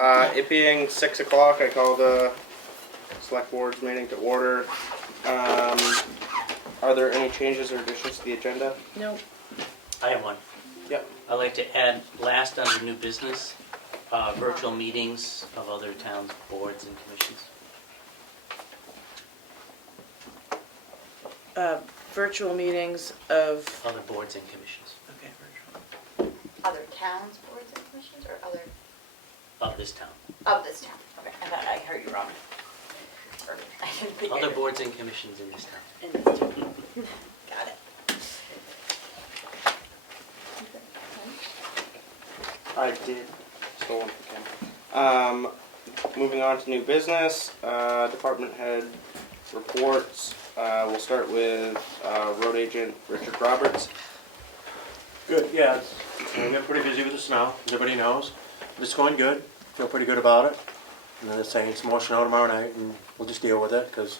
It being 6 o'clock, I call the select board's meeting to order. Are there any changes or additions to the agenda? No. I have one. Yep. I'd like to add last under new business, virtual meetings of other towns, boards and commissions. Virtual meetings of, Other boards and commissions okay, virtual. Other towns, boards and commissions, or other, of this town. of this town? Okay, I thought I heard you wrong. Or, I didn't think I Other heard- boards and commissions in this town. In this town. Got it. I did. Stole one from Ken. Moving on to new business, department head reports. We'll start with road agent Richard Roberts. Good, yeah, we've been pretty busy with the snow, as everybody knows. But it's going good, feel pretty good about it. And then they're saying some more snow tomorrow night, and we'll just deal with it, because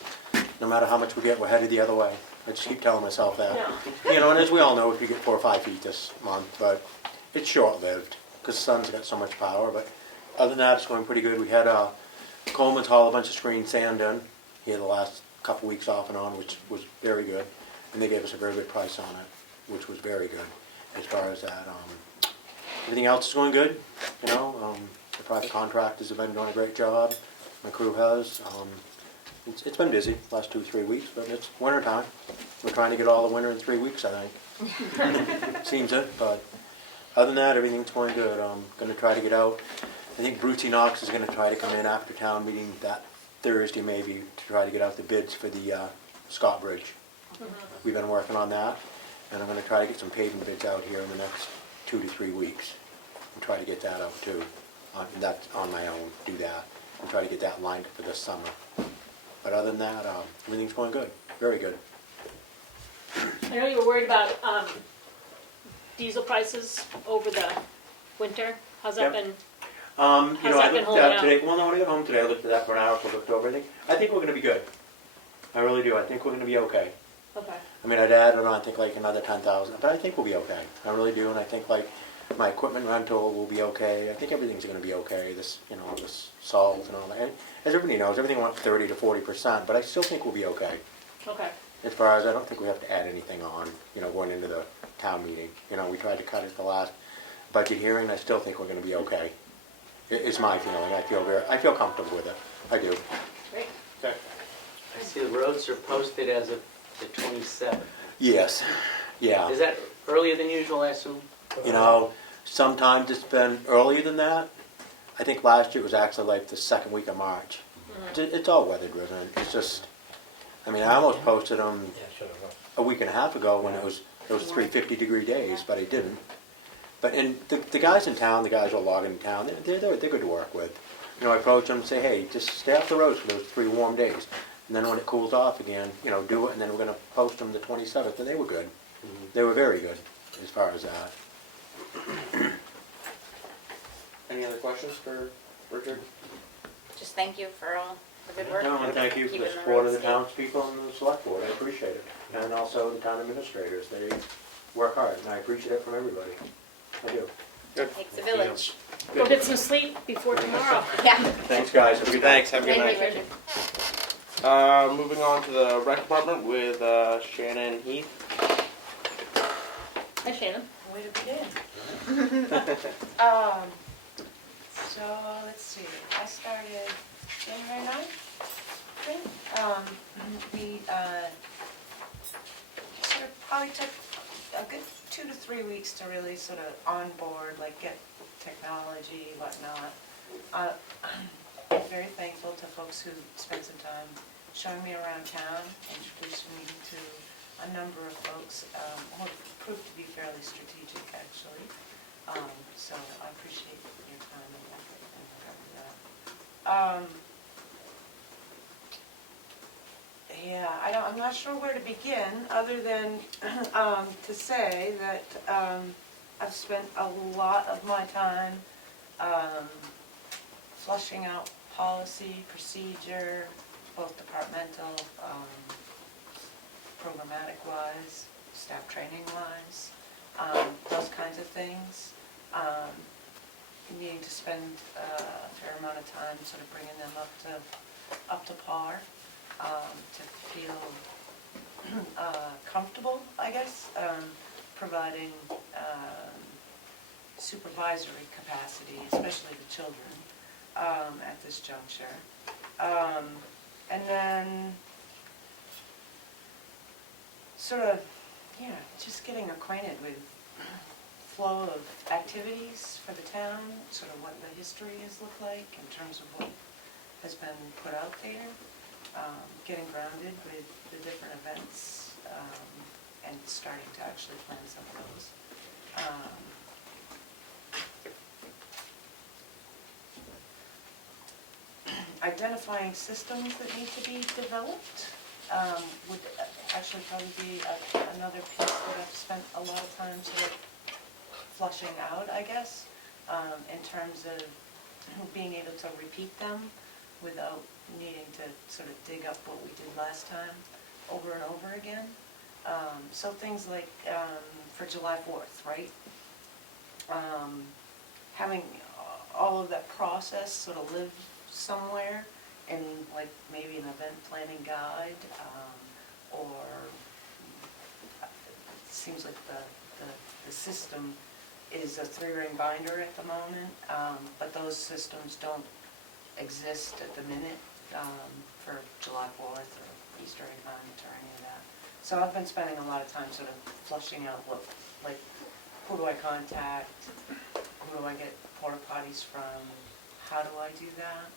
no matter how much we get, we're headed the other way. I just keep telling myself that. Yeah. You know, and as we all know, we could get 4 or 5 feet this month, but it's short-lived, because the sun's got so much power. But other than that, it's going pretty good. We had Coleman's haul a bunch of screen sand in here the last couple weeks off and on, which was very good. And they gave us a very good price on it, which was very good as far as that. Everything else is going good, you know. The private contractors have been doing a great job. My crew has. It's been busy the last 2 or 3 weeks, but it's winter time. We're trying to get all the winter in 3 weeks, I think. Seems it, but other than that, everything's going good. I'm going to try to get out. I think Brucey Knox is going to try to come in after town meeting that Thursday maybe to try to get out the bids for the Scott Bridge. We've been working on that, and I'm going to try to get some paving bids out here in the next 2 to 3 weeks and try to get that out too. And that's on my own, do that, and try to get that lined for this summer. But other than that, everything's going good, very good. I know you were worried about diesel prices over the winter. How's that Yep. been? You know, that I been looked holding at out? today. Well, no, when I got home today, I looked at that for an hour, so I looked over everything. I think we're going to be good. I really do. I think we're going to be okay. Okay. I mean, I'd add on, I think, like another 10,000, but I think we'll be okay. I really do, and I think like my equipment rental will be okay. I think everything's going to be okay. This, you know, this salt and all that. And as everybody knows, everything went 30 to 40%, but I still think we'll be okay. Okay. As far as I don't think we have to add anything on, you know, going into the town meeting. You know, we tried to cut it the last budget hearing. I still think we're going to be okay. It's my feeling. I feel comfortable with it. I do. Great. Okay. I see the roads are posted as of the 27th. Yes. Yeah. Is that earlier than usual, I assume? You know, sometimes it's been earlier than that. I think last year it was actually like the second week of March. It's all weather driven. It's just, I mean, I almost posted them a week and a half ago when it was 350-degree days, but I didn't. But and the guys in town, the guys who are logging in town, they're good to work with. You know, I approach them and say, hey, just stay off the roads for those 3 warm days. And then when it cools off again, you know, do it, and then we're going to post them the 27th, and they were good. Mm-hmm. They were very good as far as that. Any other questions for Richard? Just thank you for all the good work. No, and thank you for Keeping the support of the roads townspeople and the select board. I appreciate it. And also the town administrators. They work hard, and I appreciate it from everybody. I do. Good. safe. Takes a village. Go get some sleep before tomorrow. Yeah. Thanks, guys. Have a good night. Thanks. Have a good Thank night. you, Richard. Moving on to the rec department with Shannon Heath. Hi, Shannon. Way to begin. So let's see, I started January 9th, I think. We sort of probably took a good 2 to 3 weeks to really sort of onboard, like get technology, whatnot. I'm very thankful to folks who spent some time showing me around town, introducing me to a number of folks who proved to be fairly strategic, actually. So I appreciate your time and effort and whatever that. Yeah, I'm not sure where to begin, other than to say that I've spent a lot of my time fleshing out policy, procedure, both departmental, programmatic-wise, staff training-wise, those kinds of things. needing to spend a fair amount of time sort of bringing them up to par, to feel comfortable, I guess, providing supervisory capacity, especially the children, at this juncture. And then sort of, yeah, just getting acquainted with flow of activities for the town, sort of what the history has looked like in terms of what has been put out there, getting grounded with the different events, and starting to actually plan some of those. Identifying systems that need to be developed would actually probably be another piece that I've spent a lot of time sort of flushing out, I guess, in terms of being able to repeat them without needing to sort of dig up what we did last time over and over again. So things like for July 4th, right? Having all of that process sort of live somewhere in like maybe an event planning guide, or it seems like the system is a 3-ring binder at the moment, but those systems don't exist at the minute for July 4th or Easter event or any of that. So I've been spending a lot of time sort of flushing out what, like, who do I contact, who do I get porta potties from, how do I do that?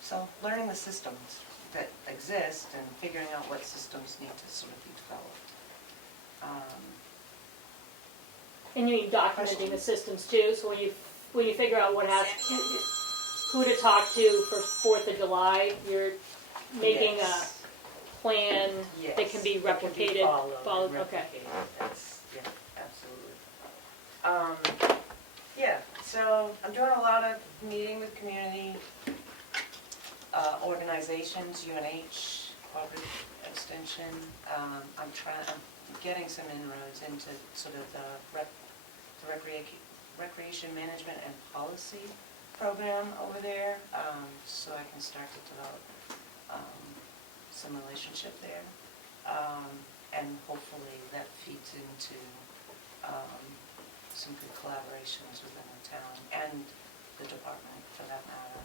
So learning the systems that exist and figuring out what systems need to sort of be developed. And you mean documenting the systems too, so when you figure out what has, who to talk to for 4th of July, you're making Yes. a plan that can be Yes, that can be replicated, followed and okay. replicated. That's, yeah, absolutely. Yeah, so I'm doing a lot of meeting with community organizations, UNH, Cooperative Extension. I'm getting some inroads into sort of the recreation management and policy program over there, so I can start to develop some relationship there, and hopefully that feeds into some good collaborations within the town and the department for that matter.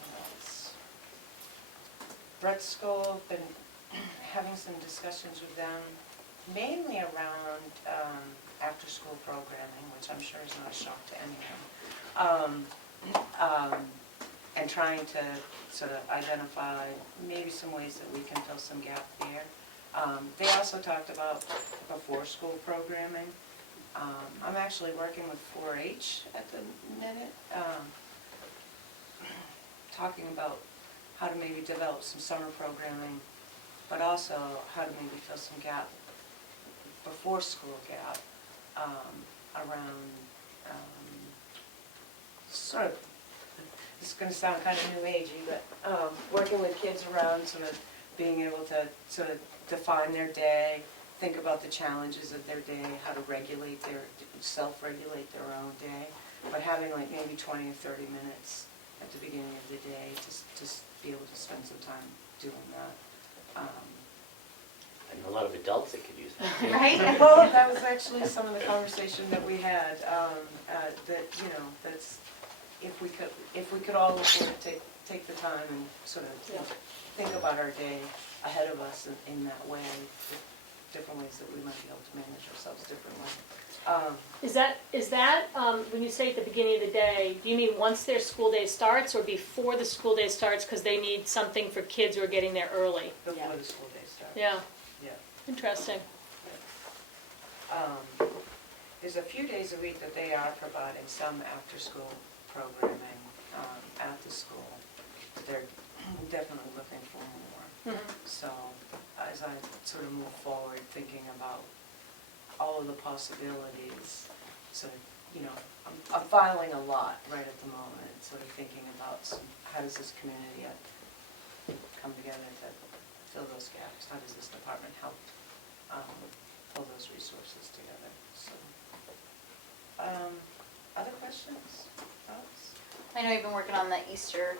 What else? Brett's School, been having some discussions with them, mainly around after-school programming, which I'm sure is not a shock to anyone, and trying to sort of identify maybe some ways that we can fill some gap there. They also talked about before-school programming. I'm actually working with 4-H at the minute, talking about how to maybe develop some summer programming, but also how to maybe fill some gap, before-school gap, around sort of, this is going to sound kind of new agey, but working with kids around sort of being able to sort of define their day, think about the challenges of their day, how to self-regulate their own day, but having like maybe 20 or 30 minutes at the beginning of the day to be able to spend some time doing that. And a lot of adults that could use that. Right? Well, that was actually some of the conversation that we had, that, you know, that's, if we could all afford to take the time and sort of think about our day ahead of us in that way, different ways that we might be able to manage ourselves differently. Is that when you say at the beginning of the day, do you mean once their school day starts or before the school day starts because they need something for kids who are getting there early? Before the school day starts. Yeah, Yeah. interesting. There's a few days a week that they are providing some after-school programming at the school. They're definitely looking for more. Mhm. So as I sort of move forward, thinking about all of the possibilities, sort of, you know, I'm filing a lot right at the moment, sort of thinking about how does this community come together to fill those gaps? How does this department help pull those resources together, so. Other questions, thoughts? I know you've been working on the Easter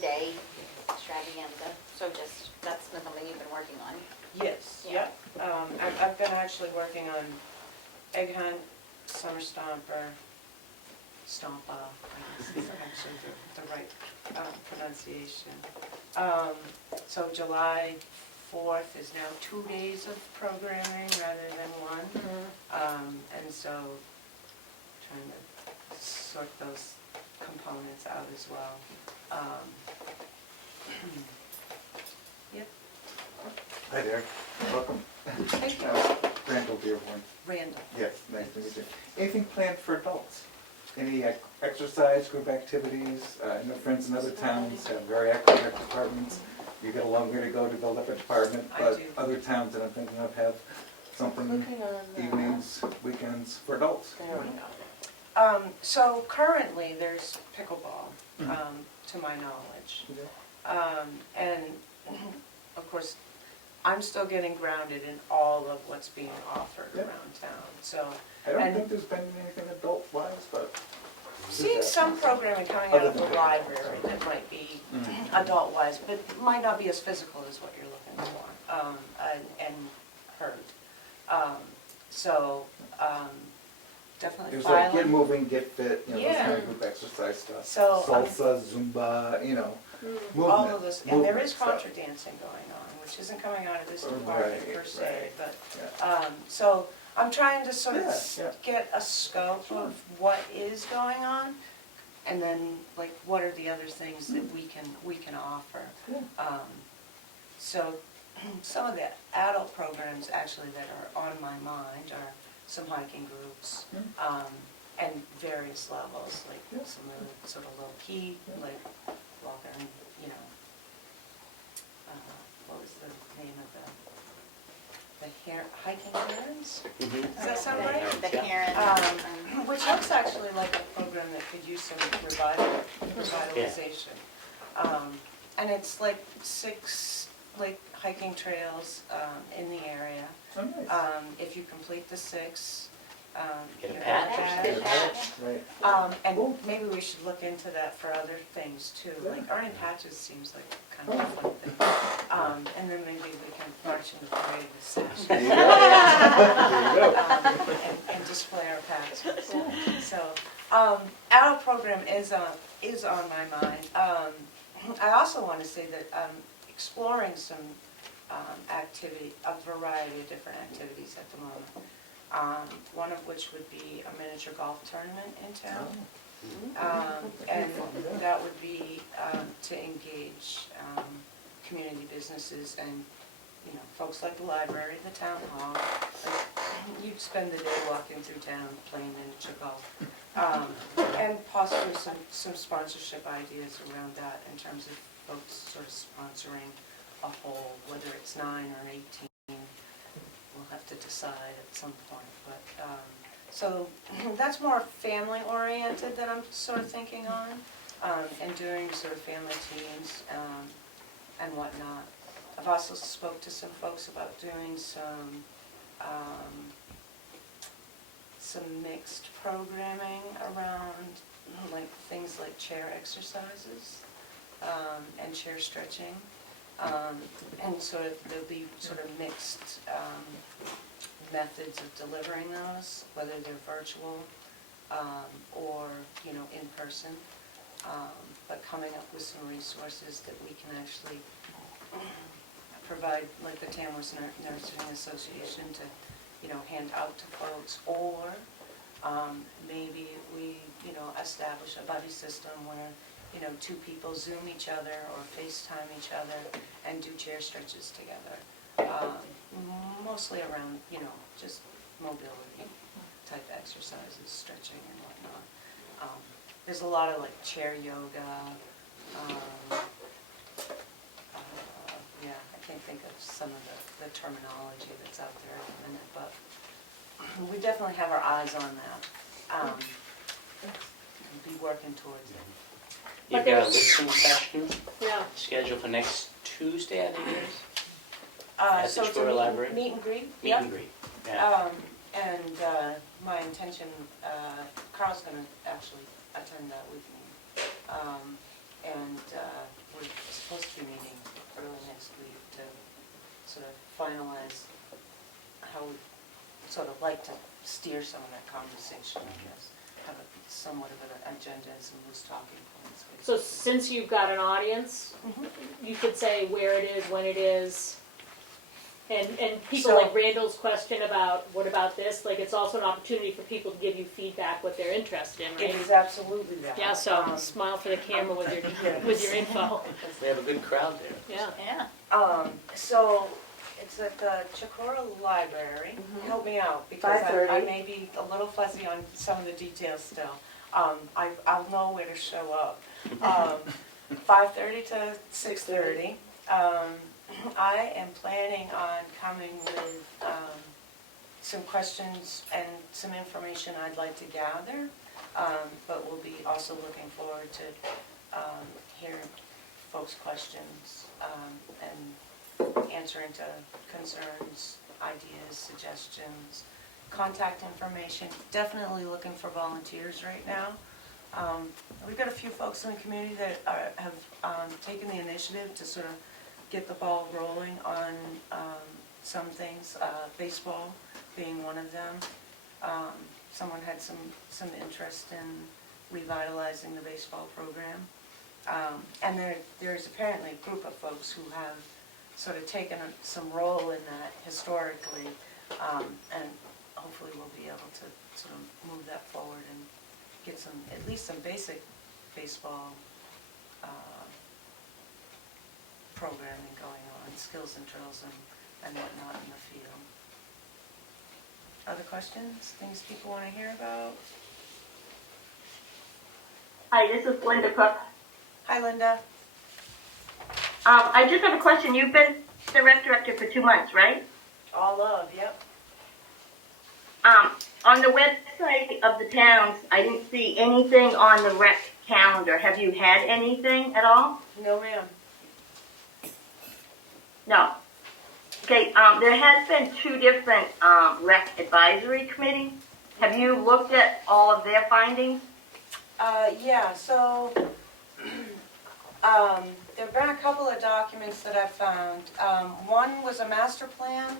Day extravaganza, so just, that's been something you've been working on. Yes, Yeah. yep. I've been actually working on egg hunt, summer stomper, stompa, I guess is actually the right pronunciation. So July 4th is now 2 days of programming rather than one. And so trying to sort those components out as well. Yep. Hi there, welcome. Thank you. Randall Dearborn. Randall. Yes, nice to meet you. Anything planned for adults? Any exercise, group activities? I know friends in other towns have very active rec departments. You got a long way to go to build up a department, I but do. other towns that I'm thinking of have something Looking on the. evenings, weekends for adults. There we go. So currently, there's pickleball, to my knowledge. And of course, I'm still getting grounded in all of what's being offered Yeah. around town, so. I don't And- think there's been anything adult-wise, but. Seeing some programming coming out of the library that might be adult-wise, but might not be as physical as what you're looking for, and heard. So, definitely There's like get filing. moving, get fit, you know, those Yeah. kind of group exercise stuff. So, Salsa, Zumba, you know, movement. all of this, and there is stuff. contra dancing going on, which isn't coming out of this department Right, per se, right. but, Yeah. so I'm trying to sort of Yeah. get a scope of what is going on, and then, like, what are the other things that we can offer. Yeah. So, some of the adult programs actually that are on my mind are some hiking groups, and various levels, like Yeah. some really sort of low-key, Yeah. like walking, you know, what was the name of the hiking herons? Mhm. Does that sound right? The Karen. Which looks actually like a program that could use some revitalization. And it's like 6 like hiking trails in the area. Oh, nice. If you complete the 6, Get a you patch. have Get a patch. Right. and maybe we should look into that for other things too. Like earning patches seems like kind of a fun thing. And then maybe we can march in the parade with sash. There you go. There you go. And display our patches. So, adult program is on my mind. I also want to say that I'm exploring some activity, a variety of different activities at the moment. One of which would be a miniature golf tournament in town. And that would be to engage community businesses and, you know, folks like the library, the town hall. Like, you'd spend the day walking through town playing miniature golf. And possibly some sponsorship ideas around that in terms of folks sort of sponsoring a whole, whether it's 9 or 18. We'll have to decide at some point, but, so that's more family oriented that I'm sort of thinking on, and doing sort of family teams, and whatnot. I've also spoke to some folks about doing some mixed programming around, like, things like chair exercises, and chair stretching. And so there'll be sort of mixed methods of delivering those, whether they're virtual or, you know, in person. But coming up with some resources that we can actually provide, like the Tamworth Nursing Association, to, you know, hand out to folks, or maybe we, you know, establish a buddy system where, you know, 2 people Zoom each other or FaceTime each other and do chair stretches together. Mostly around, you know, just mobility type exercises, stretching and whatnot. There's a lot of like chair yoga. Yeah, I can't think of some of the terminology that's out there at the minute, but we definitely have our eyes on that. We'll be working towards it. You've got a listening session Yeah. scheduled for next Tuesday, I think it is? At the So it's a Astoria Library? meet and greet? Meet Yep. and greet. Yeah. And my intention, Carl's gonna actually attend that with me. And we're supposed to be meeting early next week to sort of finalize how we sort of like to steer some of that conversation, I guess. Have a somewhat of an agenda and some loose talking points. So since you've got an audience, you could say where it is, when it is, and people So- like Randall's question about what about this, like it's also an opportunity for people to give you feedback what they're interested in, It right? is absolutely that. Yeah, so smile for the camera with your info. They have a good crowd there. Yeah. Yeah. So it's at the Chicora Library. Help me out because I 5:30. may be a little fuzzy on some of the details still. I'll know where to show up. 5:30 to 6:30. I am planning on coming with some questions and some information I'd like to gather, but we'll be also looking forward to hearing folks' questions and answering to concerns, ideas, suggestions, contact information. Definitely looking for volunteers right now. We've got a few folks in the community that have taken the initiative to sort of get the ball rolling on some things, baseball being one of them. Someone had some interest in revitalizing the baseball program. And there's apparently a group of folks who have sort of taken some role in that historically, and hopefully we'll be able to sort of move that forward and get at least some basic baseball programming going on, skills and drills and whatnot in the field. Other questions, things people want to hear about? Hi, this is Linda Cook. Hi, Linda. I just have a question. You've been the rec director for 2 months, right? All of, yep. On the website of the towns, I didn't see anything on the rec calendar. Have you had anything at all? No, ma'am. No. Okay, there has been 2 different rec advisory committees. Have you looked at all of their findings? Yeah, so there have been a couple of documents that I've found. One was a master plan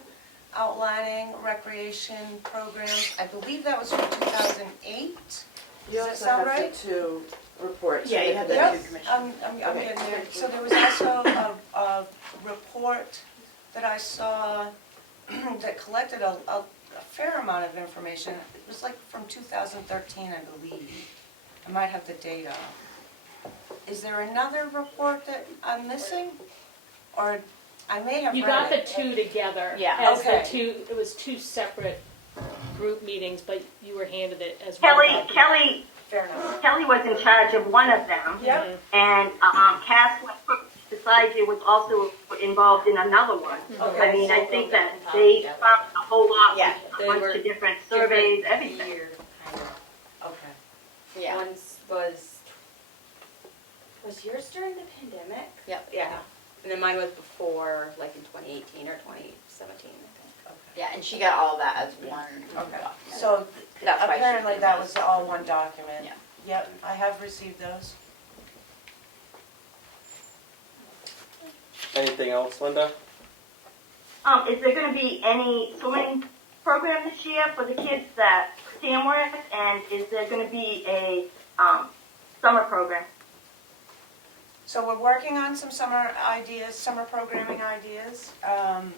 outlining recreation programs. I believe that was from 2008. Does that sound right? the 2 reports. Yeah, you have the Yep, two commissions. I'm getting there. So there was also a report that I saw that collected a fair amount of information. It was like from 2013, I believe. I might have the date off. Is there another report that I'm missing? Or I may have read it. You got the 2 together. Yeah. As Okay. the 2, it was 2 separate group meetings, but you were handed it as one document. Fair enough. Kelly was in charge of one of them. Yep. And Cass beside you was also involved in another one. Okay. I mean, I think that they found a whole lot, Yeah, with they a bunch were of different surveys, everything. Okay. Yeah. One's was yours during the pandemic? Yep. Yeah. And then mine was before, like in 2018 or 2017, I think. Okay. Yeah, and she got all of that as one Okay. document. So That's why she apparently did that this. was all one document. Yeah. Yep, I have received those. Anything else, Linda? Is there going to be any swimming program this year for the kids at Tamworth? And is there going to be a summer program? So we're working on some summer ideas, summer programming ideas. I'm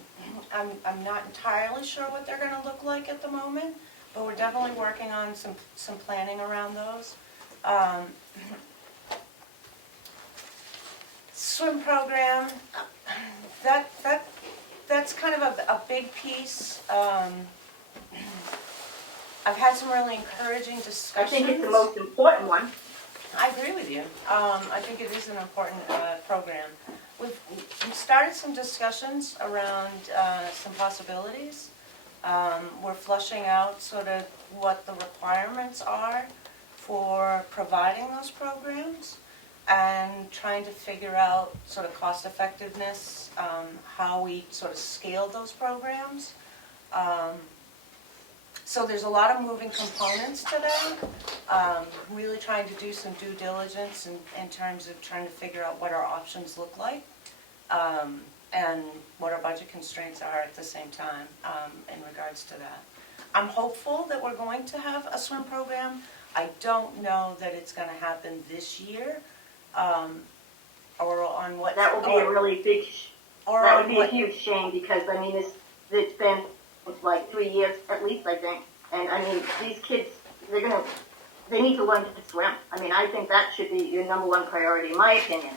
not entirely sure what they're going to look like at the moment, but we're definitely working on some planning around those. Swim program, that's kind of a big piece. I've had some really encouraging I discussions. think it's the most important one. I agree with you. I think it is an important program. We've started some discussions around some possibilities. We're fleshing out sort of what the requirements are for providing those programs and trying to figure out sort of cost effectiveness, how we sort of scale those programs. So there's a lot of moving components to that. Really trying to do some due diligence in terms of trying to figure out what our options look like, and what our budget constraints are at the same time, in regards to that. I'm hopeful that we're going to have a swim program. I don't know that it's gonna happen this year, or on what. That would be a really big, or that on would be a what- huge shame, because, I mean, it's been like 3 years at least, I think. And, I mean, these kids, they need to learn to swim. I mean, I think that should be your number one priority, in my opinion.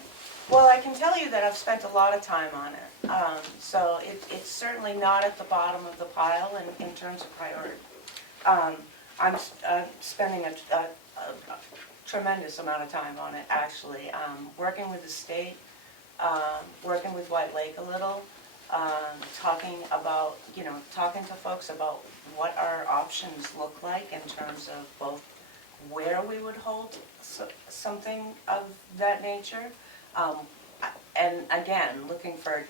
Well, I can tell you that I've spent a lot of time on it, so it's certainly not at the bottom of the pile in terms of priority. I'm spending a tremendous amount of time on it, actually, working with the state, working with White Lake a little, talking to folks about what our options look like in terms of both where we would hold something of that nature. And again, looking for,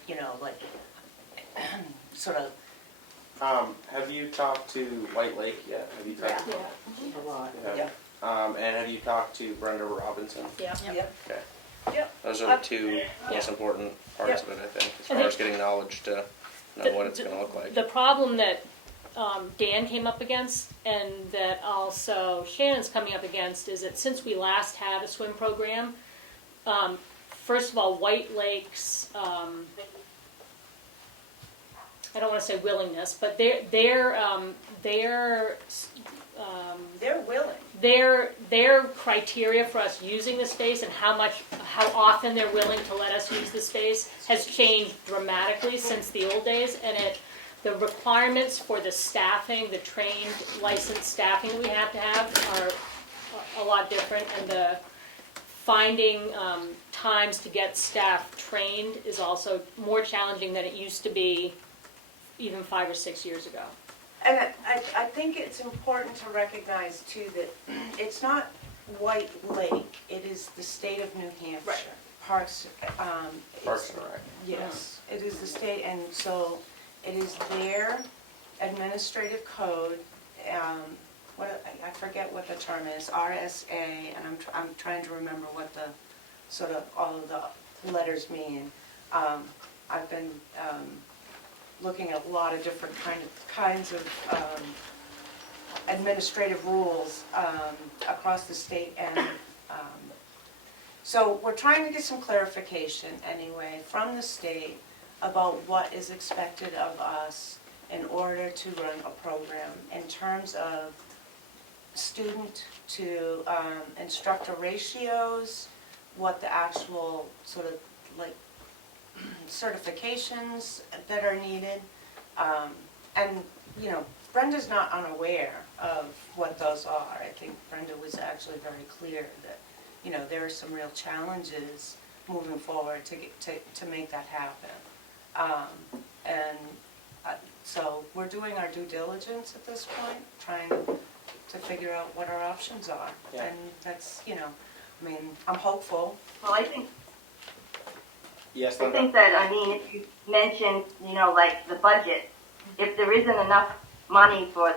sort of. Have you talked to White Lake yet? Have you talked? Yeah. A lot. Yeah. And have you talked to Brenda Robinson? Yeah. Yep. Okay. Yep. Those are the two most important parts of it, I think, as far as getting knowledge to know what it's gonna look like. The problem that Dan came up against, and that also Shannon's coming up against, is that since we last had a swim program, first of all, White Lake's, I don't want to say willingness, but They're willing. their criteria for us using the space and how often they're willing to let us use the space has changed dramatically since the old days, and the requirements for the staffing, the trained, licensed staffing we have to have are a lot different, and the finding times to get staff trained is also more challenging than it used to be even 5 or 6 years ago. And I think it's important to recognize too that it's not White Lake, it is the state of New Hampshire. Right. Parks and Rec. Yes, it is the state, and so it is their administrative code, I forget what the term is, RSA, and I'm trying to remember what the, sort of, all of the letters mean. I've been looking at a lot of different kinds of administrative rules across the state, and so we're trying to get some clarification anyway from the state about what is expected of us in order to run a program in terms of student to instructor ratios, what the actual sort of like certifications that are needed, and Brenda's not unaware of what those are. I think Brenda was actually very clear that there are some real challenges moving forward to make that happen, so we're doing our due diligence at this point, trying to figure out what our options are. Yeah. And that's, I mean, I'm hopeful. Well, I think Yes, I Linda? think that, I mean, if you mentioned, like the budget, if there isn't enough money for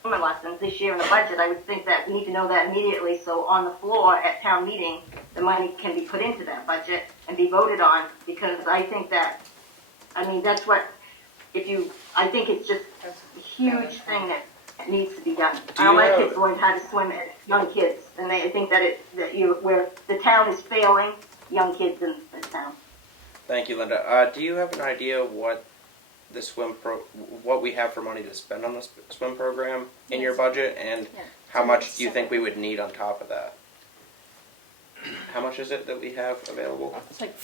swimming lessons this year in the budget, I would think that we need to know that immediately, so on the floor at town meeting, the money can be put into that budget and be voted on, because I think that, I mean, that's what, I think it's just a huge thing that needs to be done. I don't like kids learning how to swim as young kids, and I think that where the town is failing young kids in the town. Thank you, Linda. Do you have an idea what the what we have for money to spend on the swim program in your budget, and how much do you think we would need on top of that? How much is it that we have available? It's like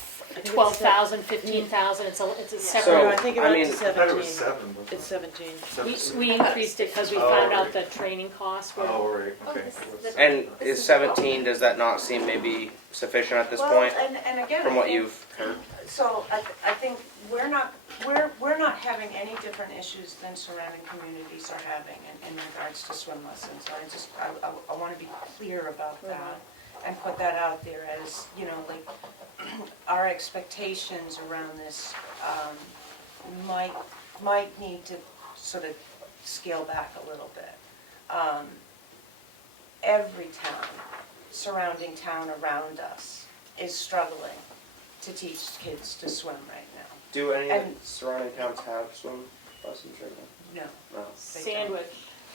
12,000, 15,000. It's a separate. So, I think it I went mean- to I thought it was 17. 7. wasn't It's 17. it? We increased it because we Oh, found out right. the training costs were. Oh, right, okay. And is 17, does that not seem maybe sufficient at this point, and again, from I what think- you've heard? So I think we're not having any different issues than surrounding communities are having in regards to swim lessons. So I want to be clear about that and put that out there as, like, our expectations around this might need to sort of scale back a little bit. every town, surrounding town around us is struggling to teach kids to swim right now. Do any of And- the surrounding towns have swim lessons right now? No. No. they don't. Sandwich.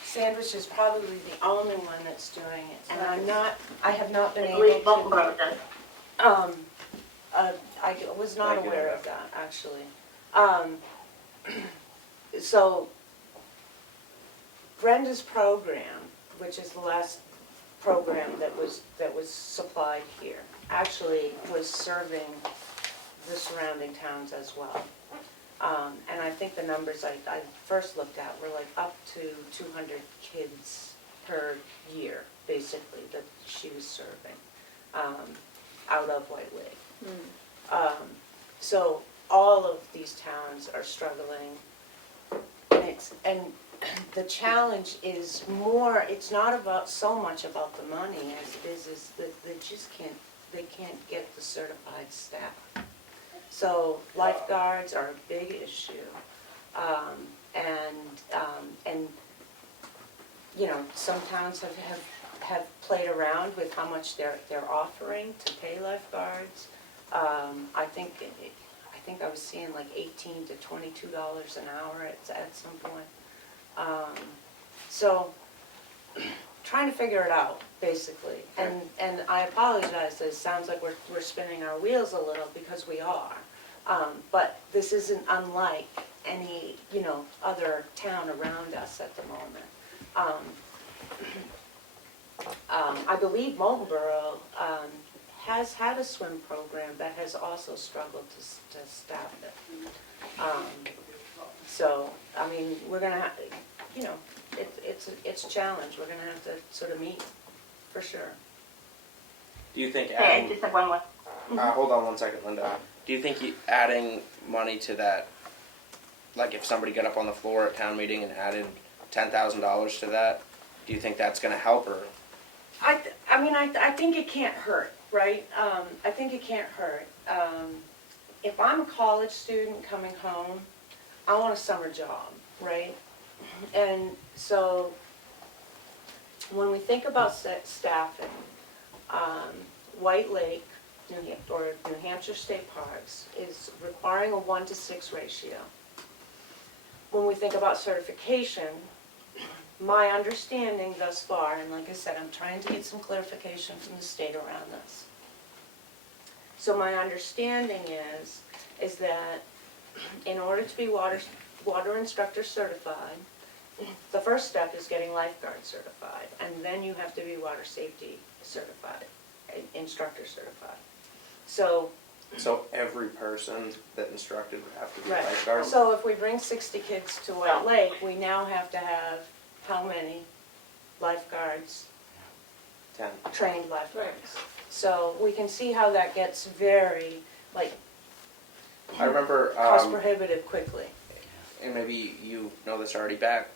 Sandwich is probably the only one that's doing it, and I have not been I able believe to. Buffalo does. I was not Thank you. aware of that, actually. So Brenda's program, which is the last program that was supplied here, actually was serving the surrounding towns as well. And I think the numbers I first looked at were like up to 200 kids per year, basically, that she was serving, out of White Lake. So all of these towns are struggling, and the challenge is more, it's not about so much about the money as it is that they can't get the certified staff. So lifeguards are a big issue, and you know, some towns have played around with how much they're offering to pay lifeguards. I think I was seeing like $18 to $22 an hour at some point. So trying to figure it out, basically. And I apologize, it sounds like we're spinning our wheels a little, because we are. But this isn't unlike any, you know, other town around us at the moment. I believe Moultonborough has had a swim program that has also struggled to staff it. So, I mean, we're gonna have, you know, it's a challenge. We're gonna have to sort of meet, for sure. Do you think Hey, I adding? just have one more. Hold on one second, Linda. Do you think adding money to that, like if somebody got up on the floor at town meeting and added $10,000 to that, do you think that's going to help, or? I think it can't hurt, right? I think it can't hurt. If I'm a college student coming home, I want a summer job, right? And so when we think about staffing, White Lake, New Hampshire State Parks is requiring a 1-to-6 ratio. When we think about certification, my understanding thus far, and like I said, I'm trying to get some clarification from the state around this. So my understanding is that in order to be water instructor certified, the first step is getting lifeguard certified, and then you have to be water safety certified, instructor certified. So every person that instructed would have to be a right. lifeguard? So if we bring 60 kids to White Lake, we now have to have how many lifeguards, 10. trained lifeguards? So we can see how that gets very, like, I remember, cost prohibitive quickly. and maybe you know this already back,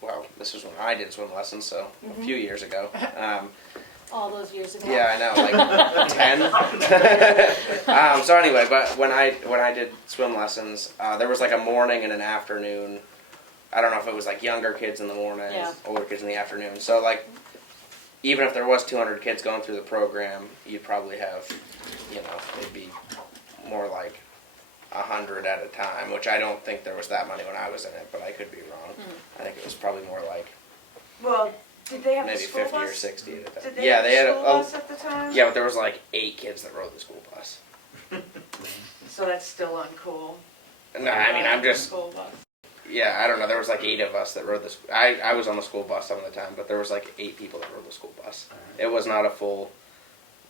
well, this was when I did swim lessons, so a few years ago. All those years ago. Yeah, I know, like 10. So anyway, but when I did swim lessons, there was like a morning and an afternoon. I don't know if it was like younger kids in the morning, Yeah. older kids in the afternoon. So like, even if there was 200 kids going through the program, you'd probably have, you know, it'd be more like 100 at a time, which I don't think there was that many when I was in it, but I could be wrong. I think it was probably more like Well, did they have maybe a school 50 or bus? 60 at a time. Did they Yeah, have they had a school bus at the time? yeah, but there was like 8 kids that rode the school bus. So that's still uncool. No, I mean, I'm just, School bus. yeah, I don't know. There was like 8 of us that rode the. I was on the school bus some of the time, but there was like 8 people that rode the school bus. It was not a full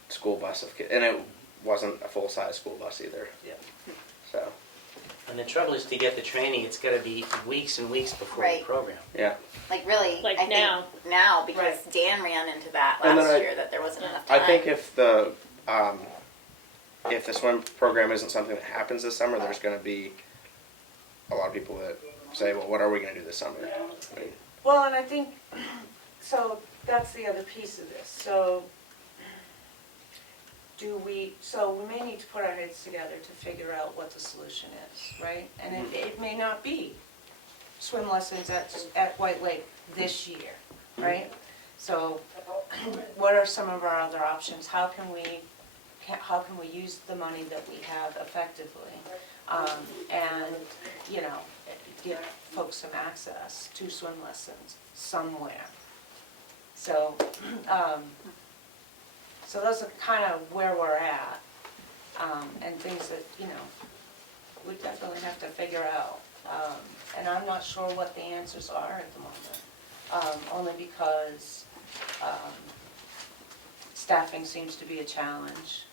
school bus of kids, and it wasn't a full size school bus either. Yeah. So And the trouble is to get the training, it's gotta be weeks and weeks before Right. the program. yeah, Like really, Like I think now. now, because Right. Dan ran into that And then last I- year, that there wasn't enough time. I think if the swim program isn't something that happens this summer, there's going to be a lot of people that say, "Well, what are we going to do this summer?" I mean, Well, and I think, so that's the other piece of this. So we may need to put our heads together to figure out what the solution is, right? And it may not be swim lessons at White Lake this year. right? So what are some of our other options? How can we use the money that we have effectively? And, you know, give folks some access to swim lessons somewhere. So, so those are kind of where we're at, and things that, you know, we definitely have to figure out. And I'm not sure what the answers are at the moment, only because staffing seems to be a challenge.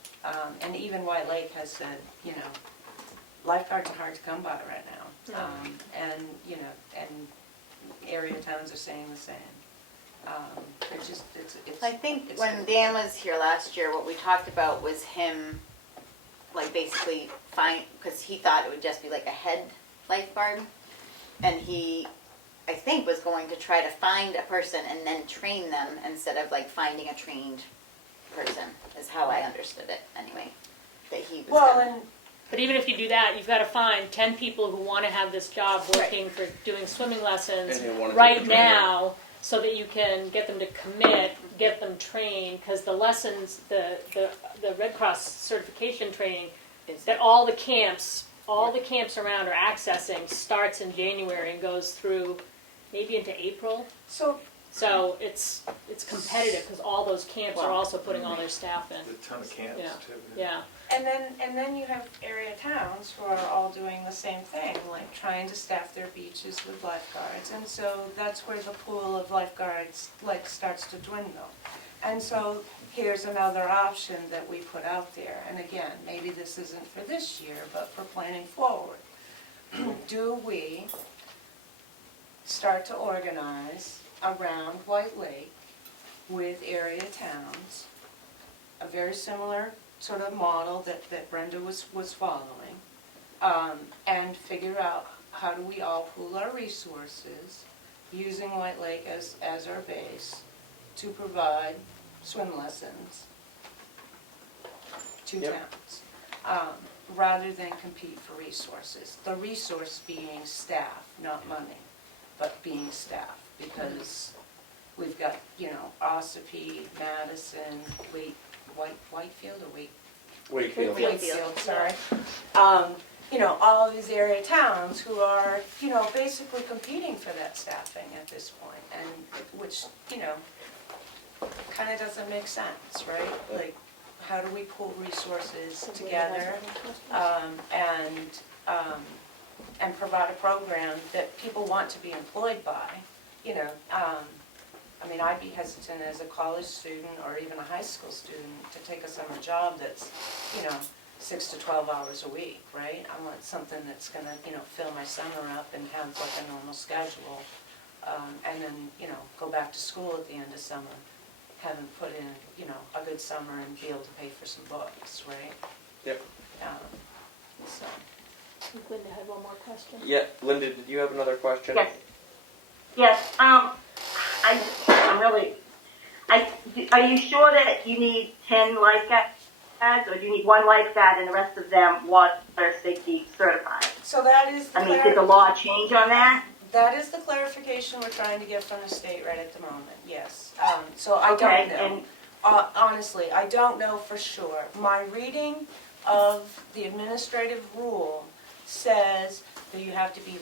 And even White Lake has said, you know, lifeguards are hard to come by right now. And, you know, and area towns are saying the same. It's just, it's. I think it's when Dan was here last year, what we talked about was him, like, basically because he thought it would just be like a head lifeguard, and he, I think, was going to try to find a person and then train them instead of like finding a trained person, is how I understood it anyway. That he was Well, gonna, and But even if you do that, you've got to find 10 people who want to have this job working for doing swimming lessons And who wanna take right the training. now, so that you can get them to commit, get them trained, because the lessons, the Red Cross certification training, that all the camps around are accessing starts in January and goes through maybe into April. so, So it's competitive because all those camps are also putting all their staff in. There's a ton of camps Yeah. too. Yeah. and then you have area towns who are all doing the same thing, like trying to staff their beaches with lifeguards. And so that's where the pool of lifeguards like starts to dwindle. And so here's another option that we put out there. And again, maybe this isn't for this year, but for planning forward. Do we start to organize around White Lake with area towns, a very similar sort of model that Brenda was following, and figure out how do we all pool our resources using White Lake as our base to provide swim lessons to Yep. towns, rather than compete for resources. The resource being staff, not money, but being staff, because we've got, you know, Ossipee, Madison, Whitefield or Wakefield. Wakefield, sorry. You know, all of these area towns who are, you know, basically competing for that staffing at this point, and which, you know, kind of doesn't make sense, right? Like, how do we pool resources together, and provide a program that people want to be employed by, you know? I mean, I'd be hesitant as a college student or even a high school student to take a summer job that's, you know, 6 to 12 hours a week, right? I want something that's gonna, you know, fill my summer up and have like a normal schedule, and then, you know, go back to school at the end of summer, having put in, you know, a good summer and be able to pay for some books, right? Yep. So. I think Linda had one more question. Yeah, Linda, did you have another question? Yes, are you sure that you need 10 lifeguards, or do you need one lifeguard and the rest of them water safety certified? So that is the I mean, did the law change on that? That is the clarification we're trying to get from the state right at the moment, yes. So I Okay, don't know. Honestly, I don't know for sure. My reading of the administrative rule says that you have to be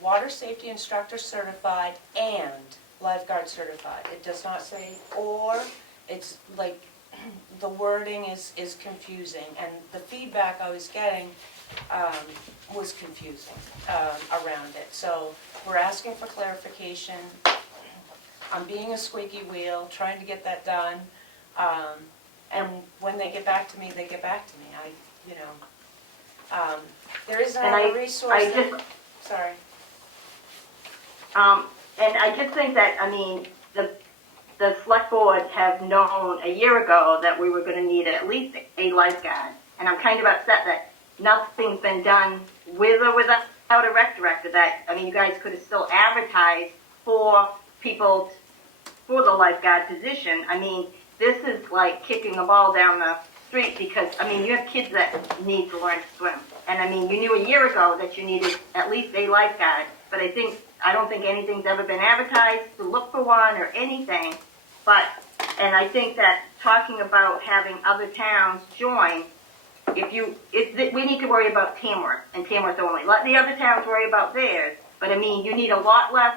water safety instructor certified and lifeguard certified. It does not say or. It's like, the wording is confusing, and the feedback I was getting was confusing around it. So we're asking for clarification. I'm being a squeaky wheel, trying to get that done. And when they get back to me, they get back to me. There is another resource. Sorry. And I just think that, I mean, the select board have known a year ago that we were going to need at least a lifeguard. And I'm kind of upset that nothing's been done with or without a rec director. That, I mean, you guys could have still advertised for people for the lifeguard position. I mean, this is like kicking the ball down the street because, I mean, you have kids that need to learn to swim. And I mean, you knew a year ago that you needed at least a lifeguard, but I think I don't think anything's ever been advertised to look for one or anything. But, and I think that talking about having other towns join, we need to worry about Tamworth and Tamworth only. Let the other towns worry about theirs. But I mean, you need a lot less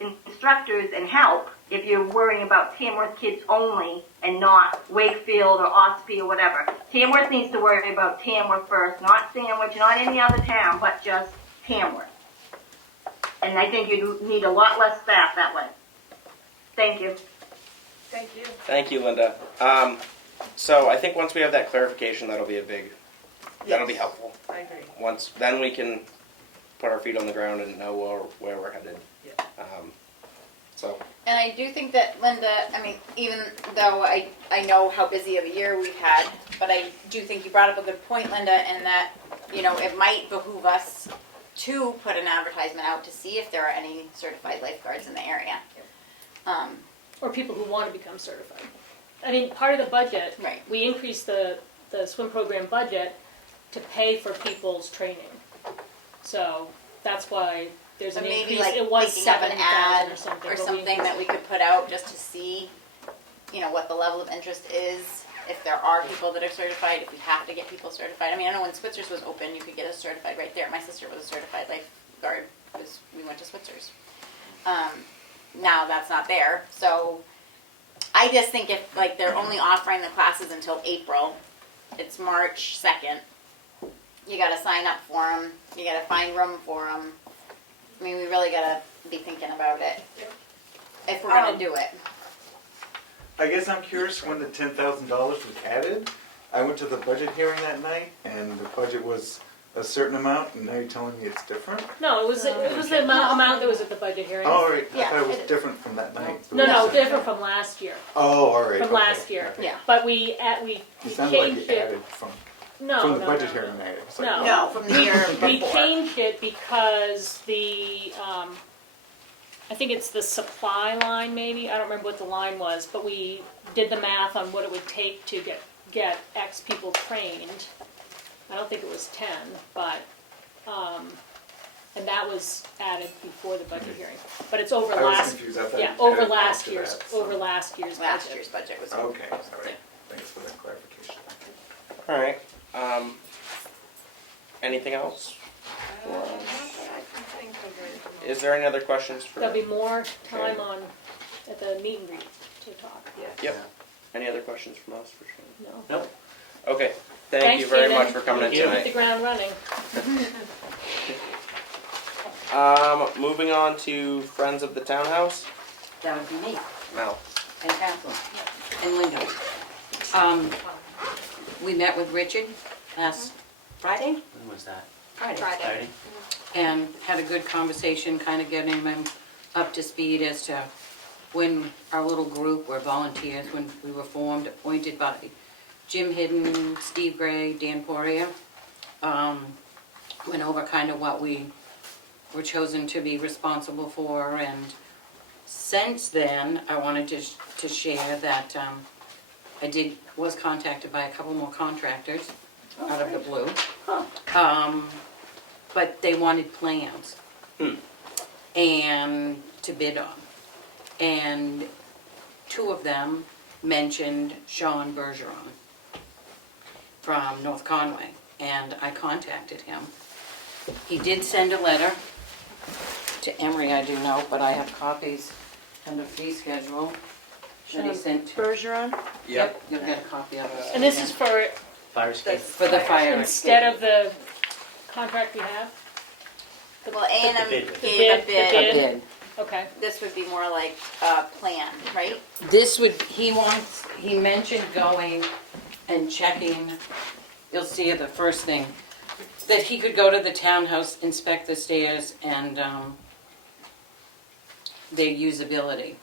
instructors and help if you're worrying about Tamworth kids only and not Wakefield or Ospey or whatever. Tamworth needs to worry about Tamworth first, not Sandwich, not any other town, but just Tamworth. And I think you need a lot less staff that way. Thank you. Thank you. Thank you, Linda. So I think once we have that clarification, that'll be that'll be helpful. I agree. Then we can put our feet on the ground and know where we're headed. Yeah. So. And I do think that Linda, I mean, even though I know how busy of a year we've had, but I do think you brought up a good point, Linda, in that, you know, it might behoove us to put an advertisement out to see if there are any certified lifeguards in the area. Or people who want to become certified. I mean, part of the budget, Right. we increased the swim program budget to pay for people's training. So that's why there's So an maybe increase. like It was making up an 70,000 ad or something. or but we something that increased we it. could put out just to see, you know, what the level of interest is, if there are people that are certified, if we have to get people certified. I mean, I know when Switzer's was open, you could get us certified right there. My sister was a certified lifeguard because we went to Switzer's. Now that's not there, so I just think if, like, they're only offering the classes until April, it's March 2nd, you gotta sign up for them, you gotta find room for them. I mean, we really gotta be thinking about it, if we're gonna do it. I guess I'm curious when the $10,000 was added. I went to the budget hearing that night, and the budget was a certain amount, and now you're telling me it's different? No, it was the amount that was at the budget hearing. Oh, all right. I Yeah, thought it was it is. different from that night. No, different from last year. Oh, all right. From okay. last year. Yeah. But we It sounded like changed you it. added from No, the budget hearing night. It was like, No. No, from the year We before. changed it because I think it's the supply line maybe, I don't remember what the line was, but we did the math on what it would take to get X people trained. I don't think it was 10, but, and that was added before the budget hearing. But it's over I was last, confused. I thought yeah, you over added last to year's, that, so- over last year's Last budget. year's budget was. Okay, all right. Thanks for that clarification. All right. Anything else? I can think of it. Is there any other questions for? There'll be more time at the meet and greet to talk. Yep. Any other questions from us for sure? No? Nope. Okay. Thank Thanks, you very Stephen. much for coming in Thank you. Hit the tonight. ground running. Moving on to Friends of the Townhouse. That would be me, Mel. and Kathleen, and Linda. We met with Richard last Friday, When was that? Friday, and had a good conversation, kind of getting them up to speed as to when our little group were volunteers, when we were formed, appointed by Jim Hidden, Steve Gray, Dan Poirier. Went over kind of what we were chosen to be responsible for, and since then, I wanted to share that was contacted by a couple more contractors out of the blue. But they wanted plans and to bid on. And two of them mentioned Sean Bergeron from North Conway, and I contacted him. He did send a letter to Emery, I do know, but I have copies and the fee schedule that he sent. Bergeron? Yep, you'll get a copy of it. And this is for, Fire escape? For the fire. instead of the contract we have? Well, A&M bid. gave a The bid. bid. Bid. Okay. This would be more like a plan, right? This would, he mentioned going and checking, you'll see the first thing, that he could go to the townhouse, inspect the stairs and their usability.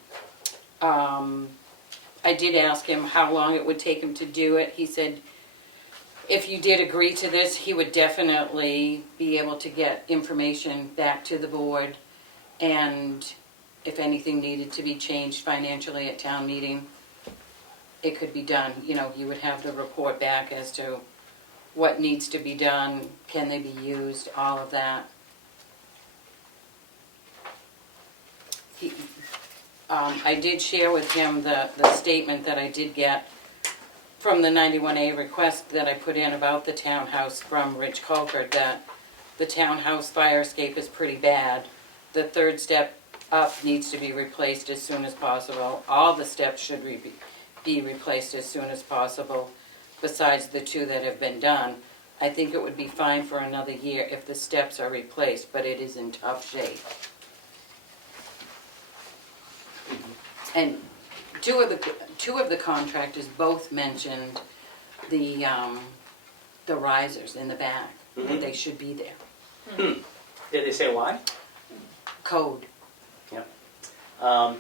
I did ask him how long it would take him to do it. He said if you did agree to this, he would definitely be able to get information back to the board, and if anything needed to be changed financially at town meeting, it could be done. You know, you would have the report back as to what needs to be done, can they be used, all of that. he, I did share with him the statement that I did get from the 91A request that I put in about the townhouse from Rich Colford, that the townhouse fire escape is pretty bad. The third step up needs to be replaced as soon as possible. All the steps should be replaced as soon as possible, besides the two that have been done. I think it would be fine for another year if the steps are replaced, but it is in tough shape. And two of the contractors both mentioned the risers in the back, that they should be there. Did they say why? Code. Yep. I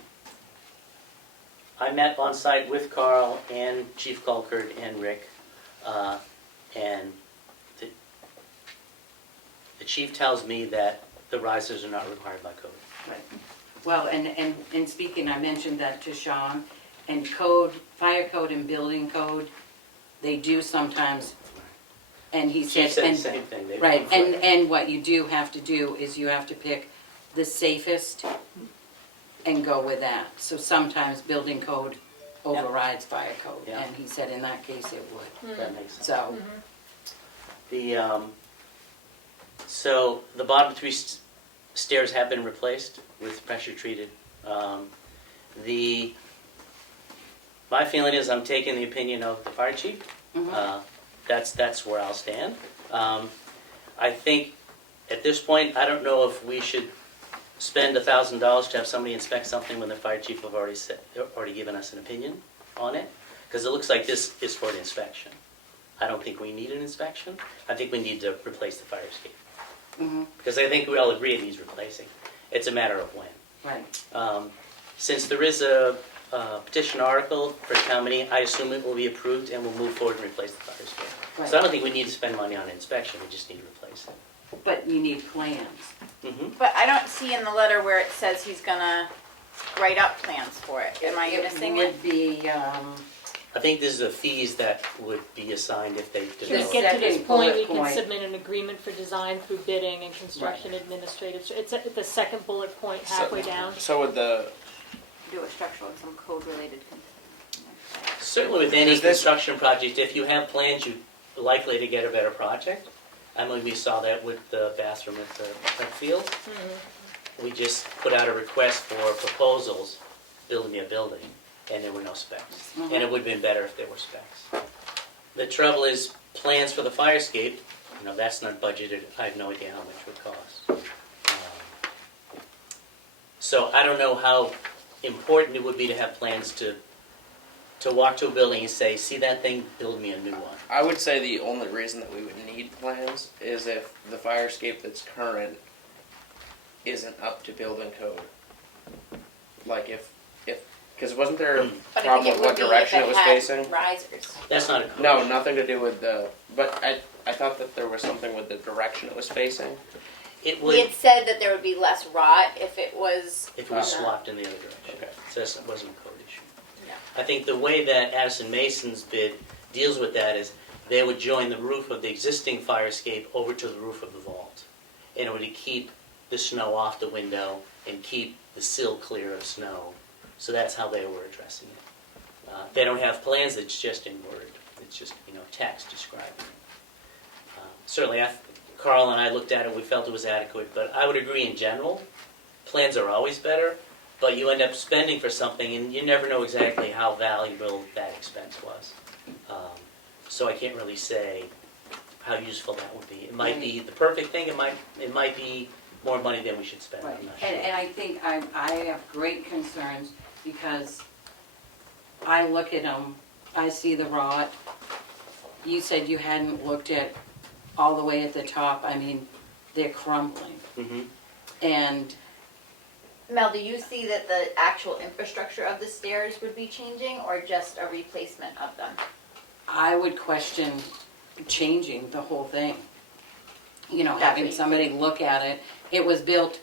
met on site with Carl and Chief Colcord and Rick, and the chief tells me that the risers are not required by code. Right. Well, and speaking, I mentioned that to Sean, and code, fire code and building code, they do sometimes, and he Chief said, said and, the same thing. They right, conflict. and what you do have to do is you have to pick the safest and go with that. So sometimes building code overrides fire code, Yeah. and he said in that case it would. That makes sense. So, So the bottom three stairs have been replaced with pressure treated. My feeling is I'm taking the opinion of the fire chief. That's where I'll stand. I think at this point, I don't know if we should spend $1,000 to have somebody inspect something when the fire chief have already given us an opinion on it, because it looks like this is for an inspection. I don't think we need an inspection. I think we need to replace the fire escape. Because I think we all agree it needs replacing. It's a matter of when. right. Since there is a petition article for town meeting, I assume it will be approved and we'll move forward and replace the fire escape. Right. So I don't think we need to spend money on inspection, we just need to replace it. But you need plans. But I don't see in the letter where it says he's gonna write up plans for it. Am I missing It it? would be, I think this is the fees that would be assigned if they To develop. get to this Second point, we bullet can point. submit an agreement for design through bidding and construction administrative. So it's at the second bullet point halfway down. So with the, Do a structural and some code related. Certainly with any Does this- construction project, if you have plans, you're likely to get a better project. I mean, we saw that with the bathroom at the rec field. We just put out a request for proposals, building me a building, and there were no specs. And it would have been better if there were specs. The trouble is, plans for the fire escape, that's not budgeted. I have no idea how much it would cost. So I don't know how important it would be to have plans to walk to a building and say, see that thing, build me a new one. I would say the only reason that we would need plans is if the fire escape that's current isn't up to building code. Like if, because wasn't there a But I problem think with it would what be if direction it it was had facing? risers. That's not a code No, issue. nothing to do with but I thought that there was something with the direction it was facing. It We had would, said that there would be less rot if it was. if it was swapped in the other direction. Okay. So that wasn't a code issue. Yeah. I think the way that Addison Mason's bid deals with that is they would join the roof of the existing fire escape over to the roof of the vault. And it would keep the snow off the window and keep the sill clear of snow. So that's how they were addressing it. They don't have plans, it's just in word. It's just, text describing it. Certainly, Carl and I looked at it, we felt it was adequate, but I would agree in general, plans are always better, but you end up spending for something and you never know exactly how valuable that expense was. So I can't really say how useful that would be. It might be the perfect thing, it might be more money than we should spend, right. I'm not sure. And I think I have great concerns because I look at them, I see the rot. You said you hadn't looked at all the way at the top. I mean, they're crumbling. Mhm. And Mel, do you see that the actual infrastructure of the stairs would be changing or just a replacement of them? I would question changing the whole thing. That's Having what you somebody look at it. It was built,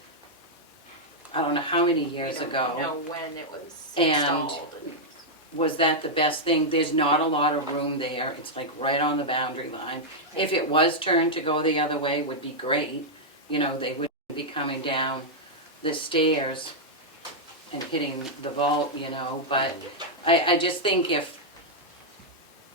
I don't know how many years ago. I don't know when it was And- installed. Was that the best thing? There's not a lot of room there. It's like right on the boundary line. If it was turned to go the other way, would be great. They wouldn't be coming down the stairs and hitting the vault, you know, but I just think if,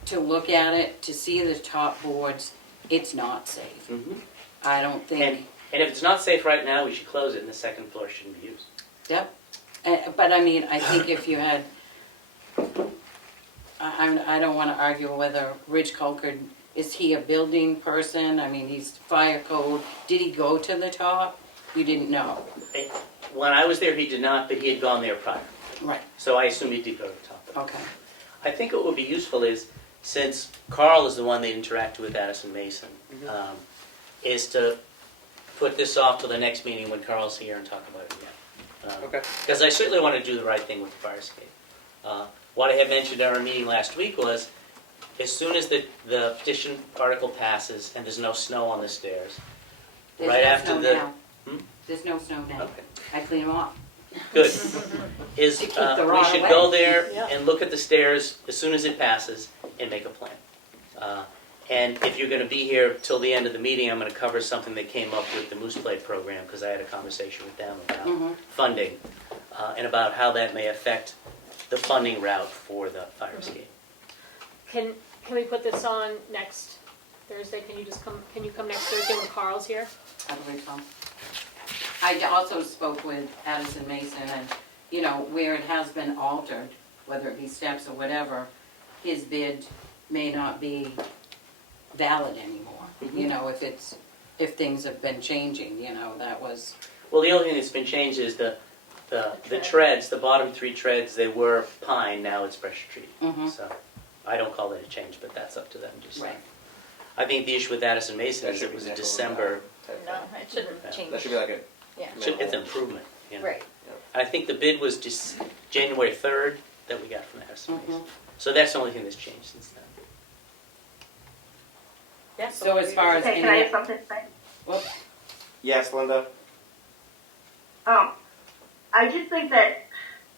to look at it, to see the top boards, it's not safe. Mhm. I don't think, And if it's not safe right now, we should close it and the second floor shouldn't be used. yep. But I mean, I think if you had, I don't wanna argue whether Rich Colcord, is he a building person? I mean, he's fire code. Did he go to the top? You didn't know. When I was there, he did not, but he had gone there prior. Right, So I assume he did go to the top. okay. I think what would be useful is, since Carl is the one that interacted with Addison Mason, is to put this off till the next meeting when Carl's here and talk about it again. Okay. Because I certainly want to do the right thing with the fire escape. What I had mentioned at our meeting last week was, as soon as the petition article passes and there's no snow on the stairs, There's right no after snow the... now. Hmm? There's no snow now. Okay. I clean them off. Good. Is, To keep the we rot should away. go there Yeah. and look at the stairs as soon as it passes and make a plan. And if you're gonna be here till the end of the meeting, I'm gonna cover something that came up with the Moose Plate program, because I had a conversation with them about Mhm. funding, and about how that may affect the funding route for the fire escape. Can we put this on next Thursday? Can you come next Thursday when Carl's here? I believe so. I also spoke with Addison Mason, and, you know, where it has been altered, whether it be steps or whatever, his bid may not be valid anymore. You know, if things have been changing, you know, that was, Well, the only thing that's been changed is the treads, the bottom three treads, they were pine, now it's pressure treated. Mhm. So, I don't call that a change, but that's up to them to decide. right. I think the issue with Addison Mason That is should it be was a nickel December, type No, thing. it shouldn't Yeah. change. That should be like a Yeah. it's an improvement, you know. Right. I think the bid was just January 3rd that we got from Addison Mason. Mhm. So that's the only thing that's changed since then. Yeah. So as far as Okay, can I any, have something to say? well, Yes, Linda? I just think that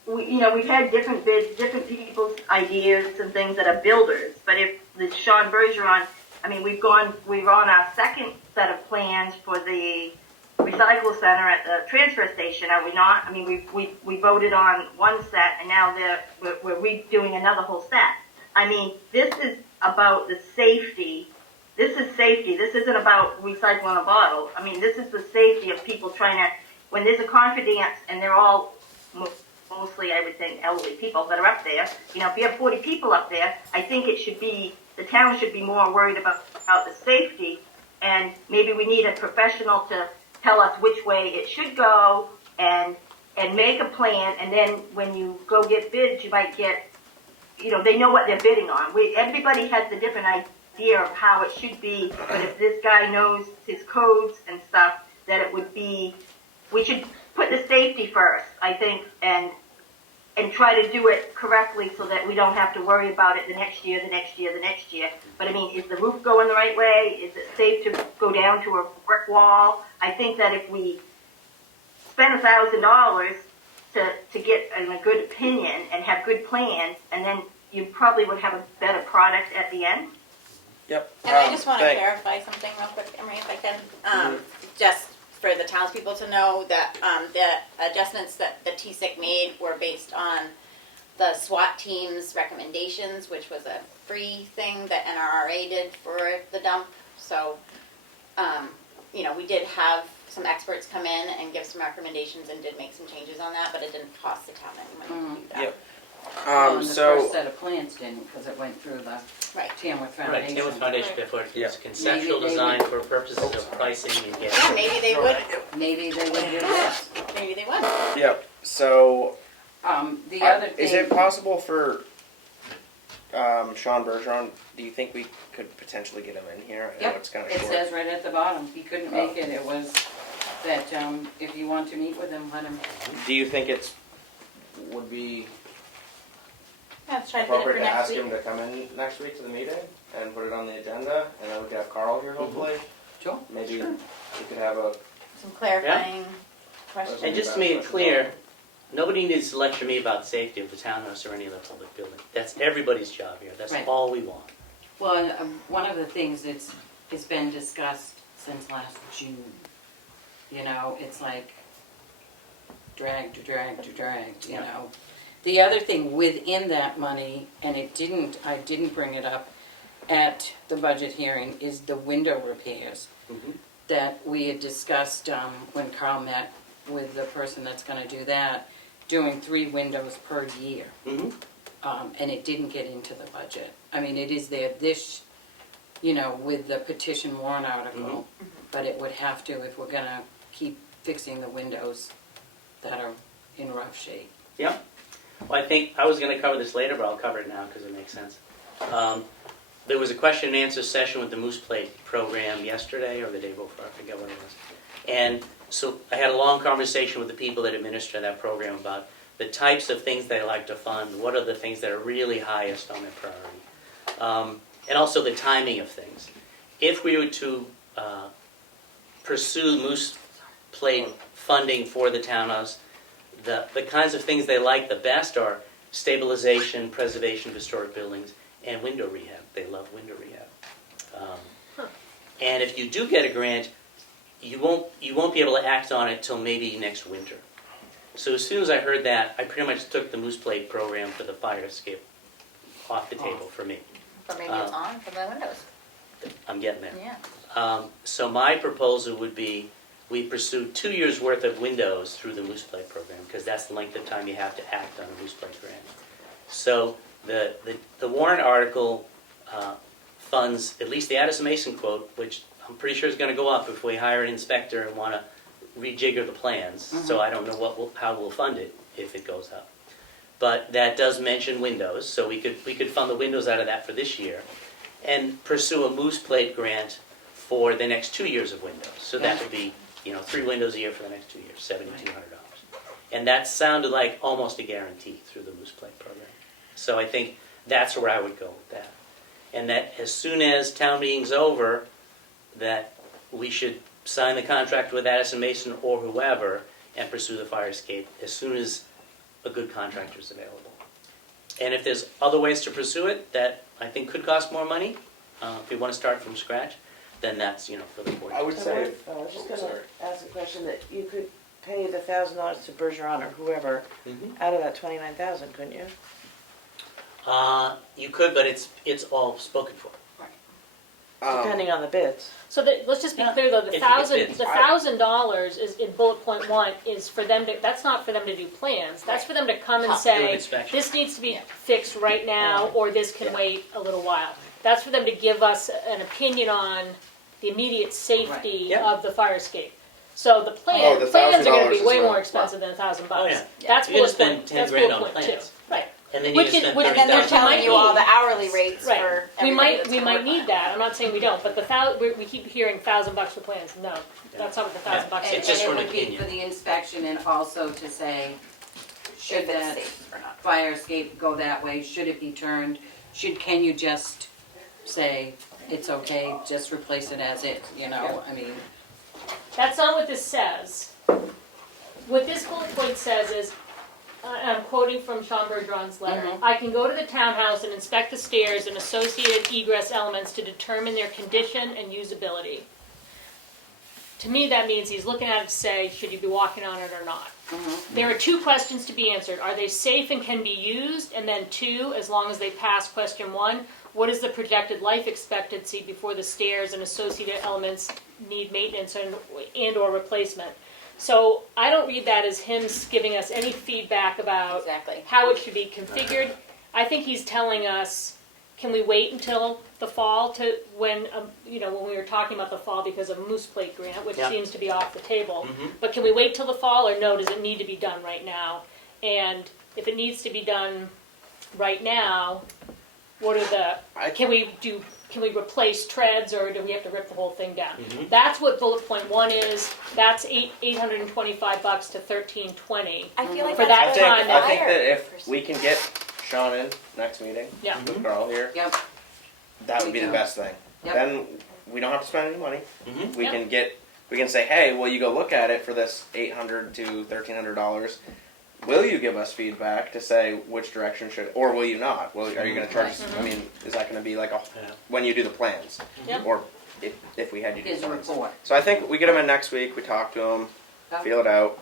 we've had different bids, different people's ideas and things that are builders. But if the Sean Bergeron, I mean, we're on our second set of plans for the recycle center at the transfer station, are we not? I mean, we voted on one set, and now we're redoing another whole set. I mean, this is about the safety. This is safety. This isn't about recycling a bottle. I mean, this is the safety of people trying to, when there's a confidence, and they're all mostly, I would think, elderly people that are up there. You know, if you have 40 people up there, I think the town should be more worried about the safety, and maybe we need a professional to tell us which way it should go, and make a plan, and then when you go get bids, you might get, they know what they're bidding on. Everybody has a different idea of how it should be, but if this guy knows his codes and stuff, that it would be, we should put the safety first, I think, and try to do it correctly so that we don't have to worry about it the next year. But I mean, is the roof going the right way? Is it safe to go down to a brick wall? I think that if we spend $1,000 to get a good opinion and have good plans, and then you probably would have a better product at the end. Yep. And I just want to thank- clarify something real quick, Emery, if I can. Just for the townspeople to know that the adjustments that the TSIC made were based on the SWAT team's recommendations, which was a free thing that NRRA did for the dump. So, we did have some experts come in and give some recommendations and did make some changes on that, but it didn't cost the town any money to do that. Yep. well, and the So, first set of plans didn't, because it went through the Right. Tamworth Right, Foundation. Tamworth Foundation before Yeah. it's conceptual Maybe they design would- for purposes of pricing and Yeah, getting. maybe they would. Maybe they would do this. Maybe they would. yep, so, The other is it thing, possible for, Sean Bergeron, do you think we could potentially get him in here? I know yep, it's kinda it short. says right at the bottom, he couldn't make it, it was that, if you want to meet with him, let him. Do you think would be Let's try to get it appropriate for to next ask week. him to come in next week to the meeting and put it on the agenda, and then we could have Carl here hopefully? Sure. Maybe we could have a, Some clarifying questions. And just to make it clear, nobody needs to lecture me about the safety of the townhouse or any other public building. That's everybody's job here, that's Right. all we want. Well, and, one of the things it's been discussed since last June. You know, it's like, dragged, you know. The other thing within that money, and I didn't bring it up at the budget hearing, is the window repairs that we had discussed when Carl met with the person that's gonna do that, doing 3 windows per year. And it didn't get into the budget. I mean, it is there this, you know, with the petition warrant article, but it would have to if we're gonna keep fixing the windows that are in rough shape. Yeah. Well, I think, I was going to cover this later, but I'll cover it now because it makes sense. There was a question and answer session with the Moose Plate program yesterday or the day before, I forget what it was. And so I had a long conversation with the people that administer that program about the types of things they like to fund, what are the things that are really highest on their priority, and also the timing of things. If we were to pursue Moose Plate funding for the townhouse, the kinds of things they like the best are stabilization, preservation of historic buildings, and window rehab. They love window rehab. And if you do get a grant, you won't be able to act on it till maybe next winter. So as soon as I heard that, I pretty much took the Moose Plate program for the fire escape off the table for me. But maybe it's on for the windows. I'm getting there. Yeah. So my proposal would be we pursue 2 years' worth of windows through the Moose Plate program, because that's the length of time you have to act on a Moose Plate grant. So the warrant article funds at least the Addison Mason quote, which I'm pretty sure is going to go up if we hire an inspector and want to rejigger the plans. So I don't know how we'll fund it if it goes up. But that does mention windows, so we could fund the windows out of that for this year, and pursue a Moose Plate grant for the next 2 years of windows. So that would be 3 windows a year for the next 2 years, $7,200. And that sounded like almost a guarantee through the Moose Plate program. So I think that's where I would go with that. And that as soon as town meeting's over, that we should sign the contract with Addison Mason or whoever and pursue the fire escape as soon as a good contractor is available. And if there's other ways to pursue it that I think could cost more money, if we want to start from scratch, then that's, for the board. I would say, I was just gonna ask a question, that you could pay the $1,000 to Bergeron or whoever out of that 29,000, couldn't you? You could, but it's all spoken for. Depending on the bids. So let's just be clear though, the If you get bids. $1,000 is in bullet point 1 is for them to, that's not for them to do plans. That's for them to come and Do an say, inspection. this needs to be fixed right now, or this can wait a little while. That's for them to give us an opinion on the immediate safety Yeah. of the fire escape. So the the plans are gonna be $1,000 way is more right. expensive than $1,000. Oh, yeah. That's You're gonna bullet spend point, 10 that's grand bullet on point 2. plans. Right. And then Which you is- spend which- And then they're Might telling be. you all the hourly rates Right. for We everybody might that's we gonna might work need on that. I'm not saying we don't, but we keep hearing $1,000 for plans. No, that's not what the $1,000 And It's is. just for it an would be opinion. for the inspection and also to say, should If it's that safe or not. fire escape go that way, should it be turned, can you just say, it's okay, just replace it as it, I mean. That's not what this says. What this bullet point says is, I'm quoting from Sean Bergeron's letter, I can go to the townhouse and inspect the stairs and associated egress elements to determine their condition and usability. To me, that means he's looking at it to say, should you be walking on it or not? There are 2 questions to be answered. Are they safe and can be used? And then 2, as long as they pass question 1, what is the projected life expectancy before the stairs and associated elements need maintenance and or replacement? So I don't read that as him giving us any feedback about Exactly. how it should be configured. I think he's telling us, can we wait until the fall to when when we were talking about the fall because of Moose Plate grant, which Yeah. seems to be off the table. But can we wait till the fall, or no? Does it need to be done right now? And if it needs to be done right now, what are can we replace treads, or do we have to rip the whole thing down? That's what bullet point 1 is. That's $825 to $1,320. I feel like For that's that I what think, time, I think fire that if person- we can get Sean in next meeting, Yeah. with Carl here, Yep. that would be We the do. best thing. Yep. Then we don't have to spend any money. We Yep. we can say, hey, will you go look at it for this $800 to $1,300? Will you give us feedback to say which direction or will you not? Are you going to charge us? I mean, is that going to be like when you do the plans, Yep. or if we had you do His plans? report. So I think we get him in next week. We talk to him, Yep. feel it out.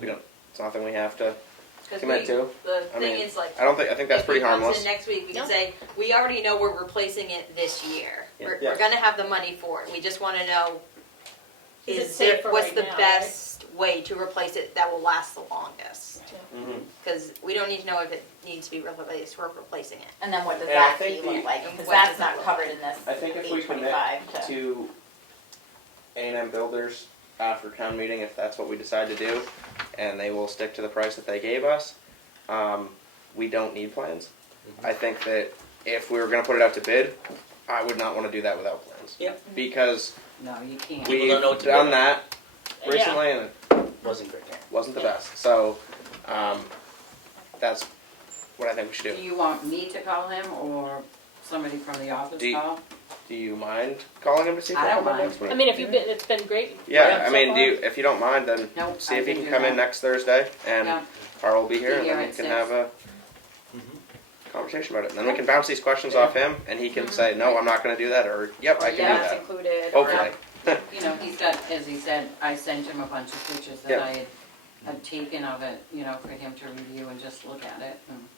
We don't. It's nothing we have to 'Cause commit we- to. The I thing mean, is like. I think that's pretty If he harmless. comes in next week, we can Yeah. say, we already know we're replacing it this year. Yeah. We're, Yeah. we're gonna have the money for it, we just wanna know, Is it is there, safer what's right the now, best way to replace it that will last the longest? Mhm. Cause we don't need to know if it needs to be replaced, we're replacing it. And then what does And I that think fee look the- like? And Because what that's does that not look covered like? in this I think if we commit 825 to A&M Builders after town meeting, if that's what we decide to do, and they will stick to the price that they gave us, we don't need plans. I think that if we were going to put it out to bid, I would not want to do that without plans. Yep. Because No, you can't. We- we've don't know what to done do. that recently, and it Wasn't great. wasn't the best. So that's what I think we should Do do. you want me to call him or somebody from the office Do you- call? Do you mind calling him to see if I he'll don't come in mind. next week? I mean, if you've been, it's been great. Yeah, I so mean, far. if you don't mind, then Nope, see I if he can can do come in that. next Thursday, and Yeah. Carl will be here, Be and here then we at can 6. have a conversation about it. And then we can bounce these questions off him, and he can say, "No, I'm not going to do that," or "Yep, I can Yeah, do it's that." included. or- Hopefully. You know, he's got, as he said, I sent him a bunch of pictures that Yeah. I had taken of it, you know, for him to review and just look at it. And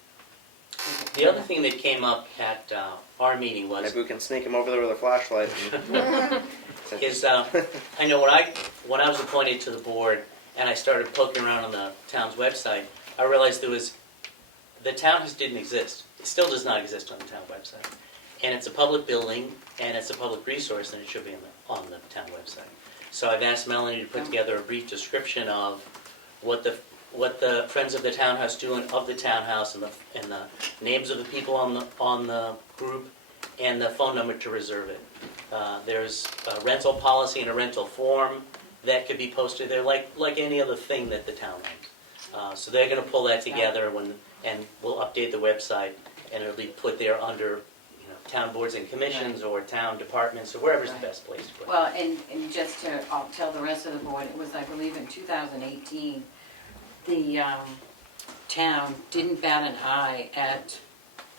The other thing that came up at our meeting was Maybe we can sneak him over there with a flashlight. And is I know when I was appointed to the board and I started poking around on the town's website, I realized the town just didn't exist. It still does not exist on the town website, and it's a public building and it's a public resource, and it should be on the town website. So I've asked Melanie to put together a brief description of what the Friends of the Townhouse do of the townhouse, and the names of the people on the group, and the phone number to reserve it. There's a rental policy and a rental form that could be posted there, like any other thing that the town owns. So they're going to pull that together and we'll update the website, and it'll be put there under town boards and commissions or town departments or wherever's the best place to put it. Well, and just to, I'll tell the rest of the board, it was, I believe, in 2018, the town didn't bat an eye at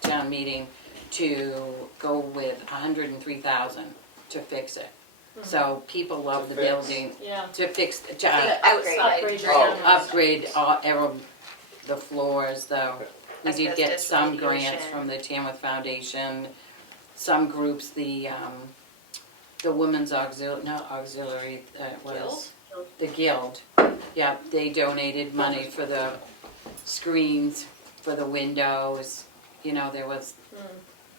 town meeting to go with 103,000 to fix it. So people love the fix. building, Yeah. to fix, to Outside. Upgrade your Oh. townhouse. upgrade the floors, we did get Asbestos some grants remediation. from the Tamworth Foundation, some groups, the women's auxiliary, was the Guild. Yeah, they donated money for the screens, for the windows, there was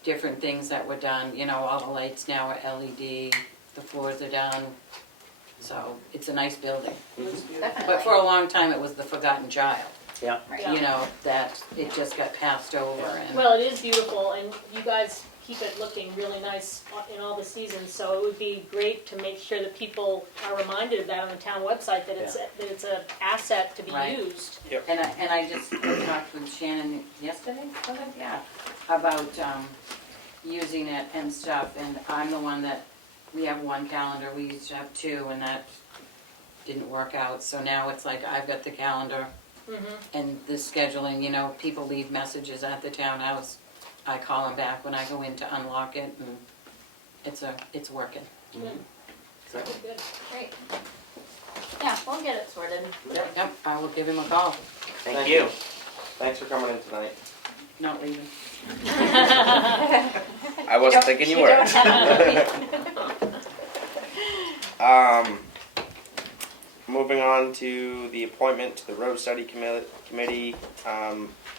different things that were done, all the lights now are LED, the floors are done. So it's a nice building. But for a long time, it was the forgotten child, Yeah. Yeah. that it just got passed over and. Well, it is beautiful, and you guys keep it looking really nice in all the seasons, so it would be great to make sure that people are reminded of that on the town website, that it's an asset to be Right. used. And I just talked with Shannon yesterday, about using it and stuff, and I'm the one that, we have one calendar, we used to have two, and that didn't work out, so now it's like, I've got the calendar and the scheduling, people leave messages at the townhouse, I call them back when I go in to unlock it, and it's working. Good. Good. Great. Yeah, we'll get it sorted. Yep, I will give him a call, Thank you. Thanks for coming in tonight. not leaving. I wasn't thinking you were. Moving on to the appointment to the road study committee.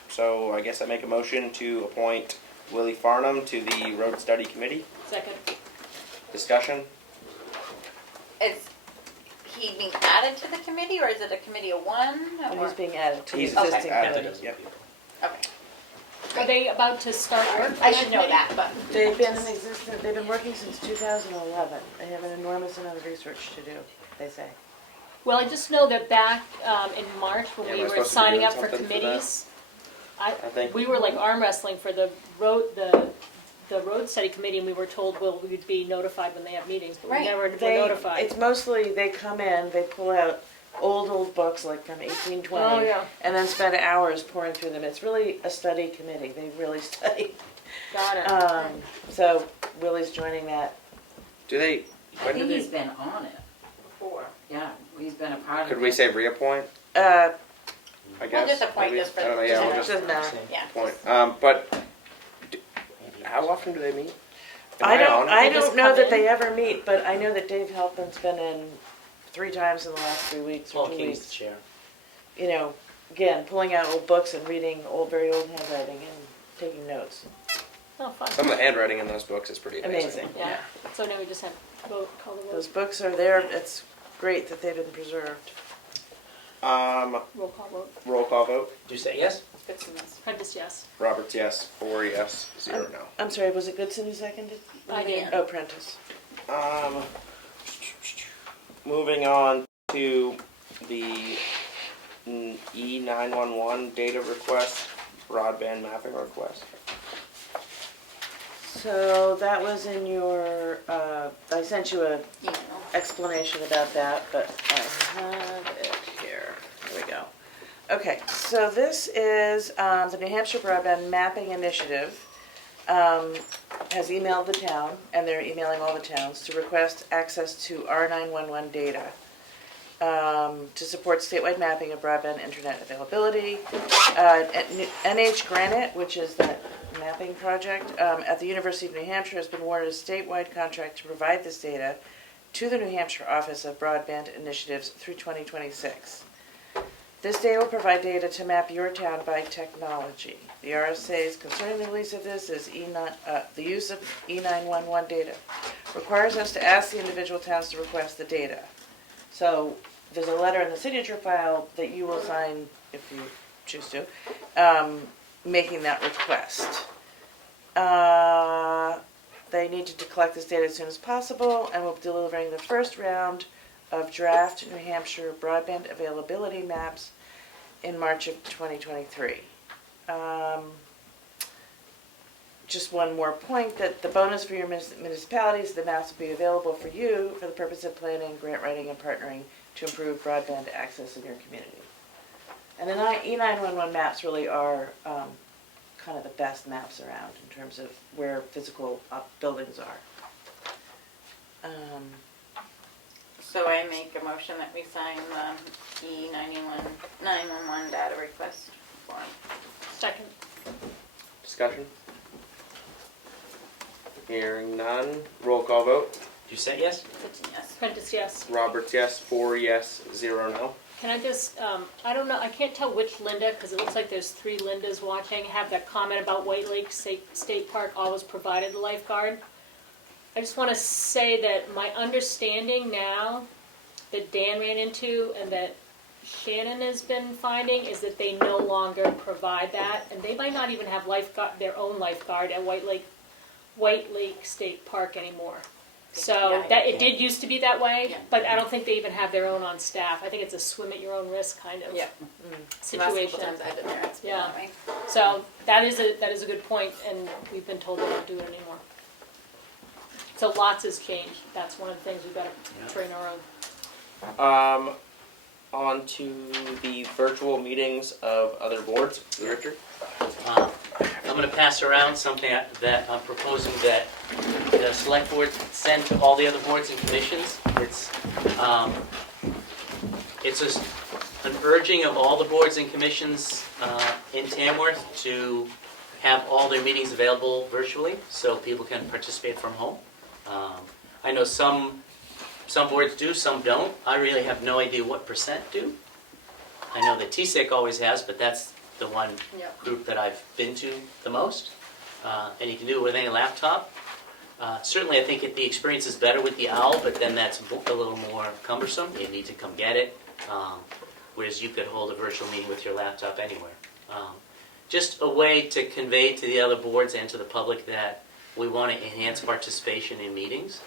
So I guess I make a motion to appoint Willie Farnham to the road study committee. Second. Discussion? Is he being added to the committee, or is it a committee of one? And Or- he's being added to the He's existing added, committee. yep. Okay. Are they about to start work? I should know that, but. They've been working since 2011. They have an enormous amount of research to do, they say. Well, I just know that back in March, when Yeah, we we're were supposed to be signing doing up for something for that. committees, I think. we were like arm wrestling for the road study committee, and we were told, well, we'd be notified when they have meetings, but we Right. never were notified. It's mostly, they come in, they pull out old books like from 1820. Oh, yeah. And then spend hours pouring through them. It's really a study committee. They really study. Got it. So Willie's joining that. Do they? I When think do he's they? been on it, Before. yeah, he's been a part of it. Could we say reappoint? I guess. just appoint maybe. just for I don't know, the- yeah, just we'll for- just Doesn't matter. Yeah. point. But how often do they meet? Am I don't, on it? I They just don't know come that in? they ever meet, but I know that Dave Halpin's been in 3 times in the last 3 weeks Paul or 2 King's the weeks. chair. You know, again, pulling out old books and reading very old handwriting and taking notes. Oh, fun. Some of the handwriting in those books is pretty amazing. Amazing, Yeah. yeah. So now we just have vote, call the Those vote, books are there, it's great that they've been preserved. roll call vote. Roll call vote. Do you say yes? Goodson, yes. Prentice, yes. Roberts, yes. 4 yes. 0 no. I'm sorry, was it Goodson who seconded? I did. Oh, Prentice. Moving on to the E911 data request, broadband mapping request. So that was in your, I sent you a Email. explanation about that, but I have it here. Here we go. Okay, so this is the New Hampshire Broadband Mapping Initiative has emailed the town, and they're emailing all the towns, to request access to our 911 data to support statewide mapping of broadband internet availability. NH Granite, which is that mapping project at the University of New Hampshire, has been awarded a statewide contract to provide this data to the New Hampshire Office of Broadband Initiatives through 2026. This data will provide data to map your town by technology. The RSA's concerning the release of this is the use of E911 data requires us to ask the individual towns to request the data. So there's a letter in the signature file that you will sign if you choose to, making that request. They need to collect this data as soon as possible, and we'll be delivering the first round of draft New Hampshire broadband availability maps in March of 2023. Just one more point, that the bonus for your municipalities, the maps will be available for you for the purpose of planning, grant writing, and partnering to improve broadband access in your community. And the E911 maps really are kind of the best maps around in terms of where physical buildings are. So I make a motion that we sign the E911 data request form. Second. Discussion? Hearing none. Roll call vote. Do you say yes? Goodson, yes. Prentice, yes. Roberts, yes. 4 yes. 0 no. Can I just, I don't know, I can't tell which Linda, because it looks like there's 3 Lindas watching, have that comment about White Lake State Park always provided a lifeguard. I just want to say that my understanding now that Dan ran into and that Shannon has been finding is that they no longer provide that, and they might not even have their own lifeguard at White Lake State Park anymore. So Yeah, that yeah. it did used to be that way, Yeah. but I don't think they even have their own on staff. I think it's a swim at your own risk kind of Yeah. situation. Last couple times I've been there, it's been Yeah. that way. So that is a good point, and we've been told they don't do it anymore. So lots has changed. That's one of the things we've got to train our own. On to the virtual meetings of other boards. Richard? I'm going to pass around something that I'm proposing that the select board send to all the other boards and commissions. It's an urging of all the boards and commissions in Tamworth to have all their meetings available virtually so people can participate from home. I know some boards do, some don't. I really have no idea what % do. I know that TSEC always has, but that's the one group that I've been to the most. And you can do it with any laptop. Certainly I think the experience is better with the OWL, but then that's a little more cumbersome. You need to come get it. Whereas you could hold a virtual meeting with your laptop anywhere. Just a way to convey to the other boards and to the public that we want to enhance participation in meetings.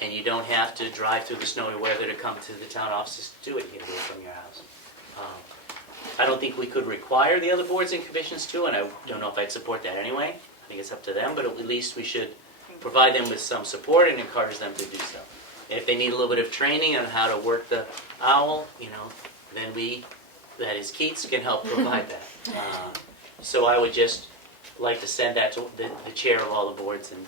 And you don't have to drive through the snowy weather to come to the town offices to do it. You can do it from your house. I don't think we could require the other boards and commissions to, and I don't know if I'd support that anyway. I think it's up to them, but at least we should provide them with some support and encourage them to do so. And if they need a little bit of training on how to work the OWL, then we, that is Keats, can help provide that. So I would just like to send that to the chair of all the boards and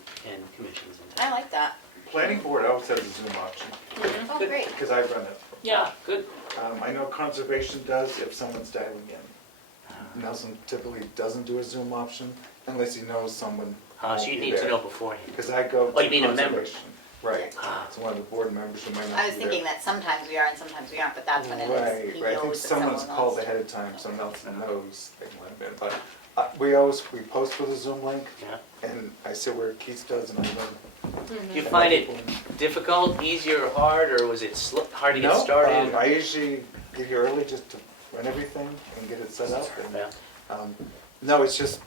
commissions in town. I like that. Planning board always has a Zoom option, Oh, great. because I've run it Yeah. Good. I know conservation does if someone's dialing in. Nelson typically doesn't do a Zoom option unless he knows someone. So you need to know beforehand. Because I go Oh, to you mean a member? conservation. Right. Ah. It's one of the board members who might not I was be thinking there. that sometimes we are and sometimes we aren't, but that's when it is. Right, He right. I think knows that someone's someone called wants ahead of time, so Nelson knows they want to be in. But we post with a Zoom link, Yeah. and I sit where Keith does, and I run. Do you find it difficult, easier, or hard, or was it hard to get No, started? I usually get here early just to run everything and get it set up. And, Yeah. no, it's just,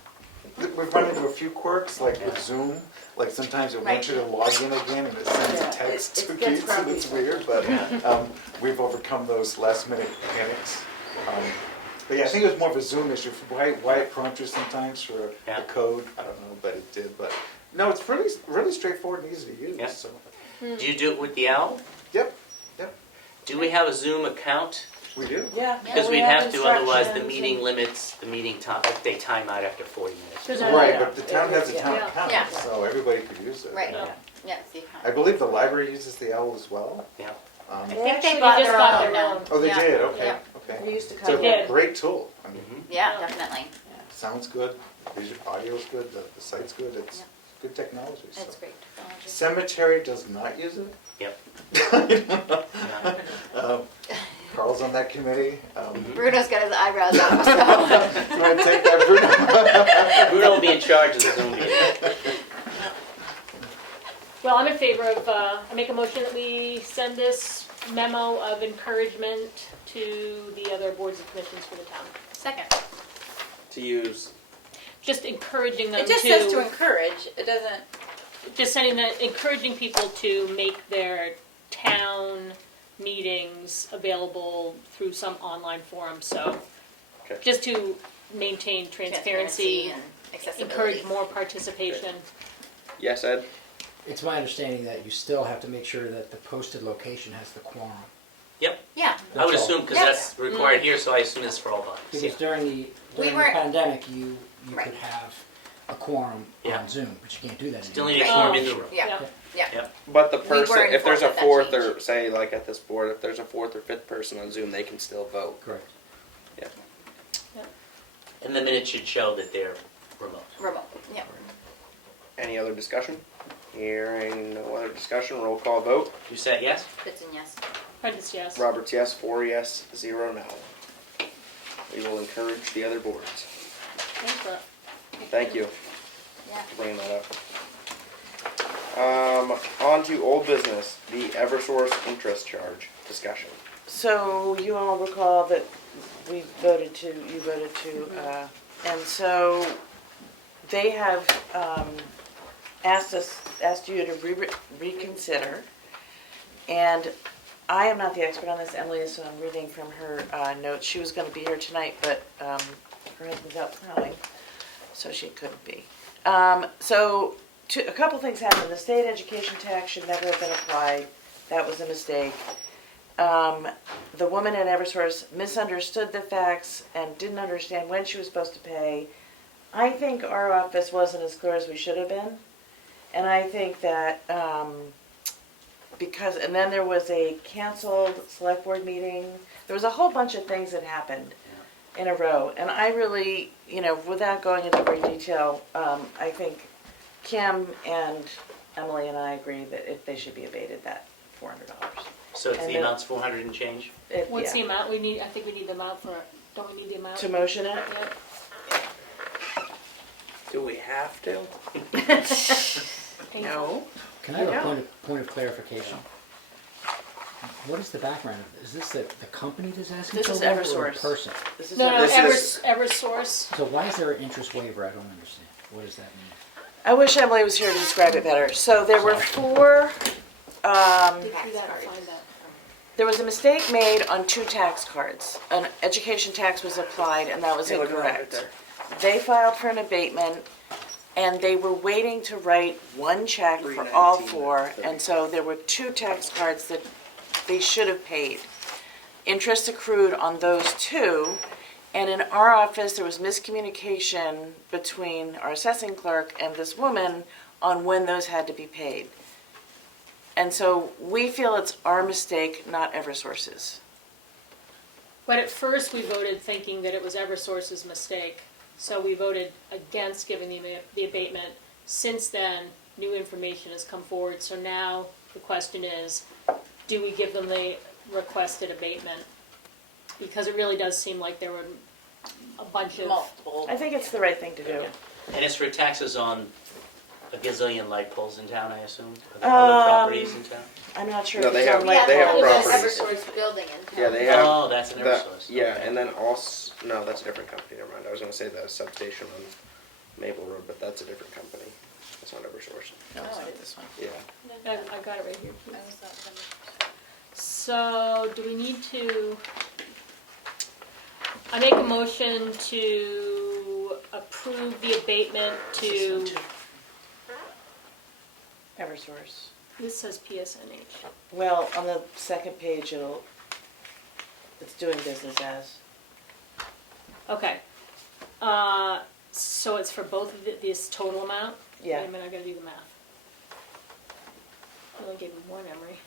we've run into a few quirks, like with Zoom. Like sometimes it wants you to log in again and it sends Yeah, a text it to gets Keith, and it's grumpy. weird, but we've overcome those last minute panics. But yeah, I think it was more of a Zoom issue. Why it prompts you sometimes for Yeah. a code, I don't know, but it did. But no, it's really straightforward and easy to use. Yeah. So, Do you do it with the owl? yep, Do we have a Zoom account? we do. Yeah. Because we we'd have to, otherwise the instructions meeting and- limits, the meeting time, they time out after 40 minutes. Does Right, it- but the town has a town Yeah. account, Yeah. so everybody could use it. Right, Yeah. yeah, so you I can. believe the library uses the owl as well. Yeah. I They think actually they bought just their got own their now. own. Oh, they Yeah. did, okay, Yeah. okay. They used to It's come. a did. great tool. I mean, Mhm. Yeah, definitely. sounds good, audio's good, the site's good, it's Yeah. good technology. so. It's great technology. Cemetery does not use it. Yep. Yeah. Carl's on that committee. Bruno's got his eyebrows up, so. You want to take that, Bruno? Bruno will be in charge of the Zoom meeting. Well, I'm in favor of, I make a motion that we send this memo of encouragement to the other boards and commissions for the town. Second. To use. Just encouraging them It just says to encourage, it doesn't, just sending the, encouraging people to make their town meetings available through some online forum, so. Okay. Just to maintain transparency, and accessibility. encourage more participation. Yes, Ed? It's my understanding that you still have to make sure that the posted location has the quorum. Yeah, I would That's all. assume, because Yeah. that's required here, so I assume it's for all bodies. Because Yeah. during the weren't- pandemic, you Right. could have a quorum Yeah. on Zoom, but you can't do that Still anymore. need a quorum in the room. yeah. But the We person, were if there's a informed of that fourth or, say, like at this board, if there's a fourth or fifth person on Zoom, they can still vote. Correct. And the minutes should show that they're remote. Remote, yeah. Any other discussion? Hearing no other discussion, roll call vote. You said yes? Fitz and yes. Prentice, yes. Roberts, yes. 4 yes, 0 no. We will encourage the other boards. Thanks, Rob. Thank you Yeah. for bringing that up. On to old business, the Eversource interest charge discussion. So you all recall that you voted to, and so they have asked you to reconsider. And I am not the expert on this, Emily is, so I'm reading from her notes. She was going to be here tonight, but her husband's out plowing, so she couldn't be. A couple things happened. The state education tax should never have been applied. That was a mistake. The woman at Eversource misunderstood the facts and didn't understand when she was supposed to pay. I think our office wasn't as clear as we should have been. And I think that and then there was a canceled select board meeting. There was a whole bunch of things that happened in a row. And I really, without going into great detail, I think Kim and Emily and I agree that they should be abated that $400. So if And the then- amount's 400 and change? What's the amount we need? I think we need the amount for, don't we need the amount? To motion it? Yep. Do we have to? No. Can I have Yeah. a point of clarification? What is the background of this? Is this the company that's asking This for is a waiver or a Eversource. person? This is No, This is- Eversource. So why is there an interest waiver? I don't understand. What does that mean? I wish Emily was here to describe it better. So there were four, Dig through that and find that. there was a mistake made on 2 tax cards. An education tax was applied and that was Yeah, look at that right incorrect. there. They filed for an abatement and they were waiting to write one check for all 4. And so there were 2 tax cards that they should have paid. Interest accrued on those 2. And in our office, there was miscommunication between our assessing clerk and this woman on when those had to be paid. And so we feel it's our mistake, not Eversource's. But at first, we voted thinking that it was Eversource's mistake. So we voted against giving the abatement. Since then, new information has come forward. So now the question is, do we give them the requested abatement? Because it really does seem like there were a bunch of... Multiple. I think it's the right thing to do. And it's for taxes on a gazillion light poles in town, I assume? Are there other properties in town? I'm not sure No, if they it's have- on they like have that. properties. Eversource building in town. Yeah, they have. Oh, that's an that- Eversource. Yeah, Okay. and then also, no, that's a different company, never mind. I was gonna say the substation on Maple Road, but that's a different company. That's not Eversource. No, it's not this one. Yeah. I got it right here. I was thought that So, do we need to, I make a motion to approve the abatement to, Eversource. this says PSNH. Well, on the second page, it's doing business as. Okay. So it's for both of this total amount? Yeah. Wait a minute, I gotta do the math. I only gave me one, Emery.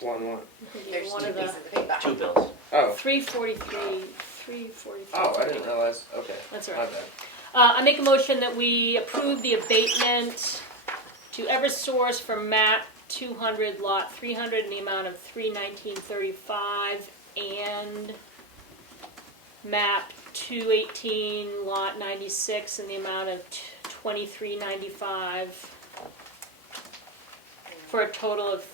One. I gave There's you one two of the, pieces of paper. Two bills. Oh. 343. Oh, I didn't realize. Okay. That's all My right. bad. I make a motion that we approve the abatement to Eversource for map 200, lot 300, in the amount of $319.35, and map 218, lot 96, in the amount of $23.95, for a total of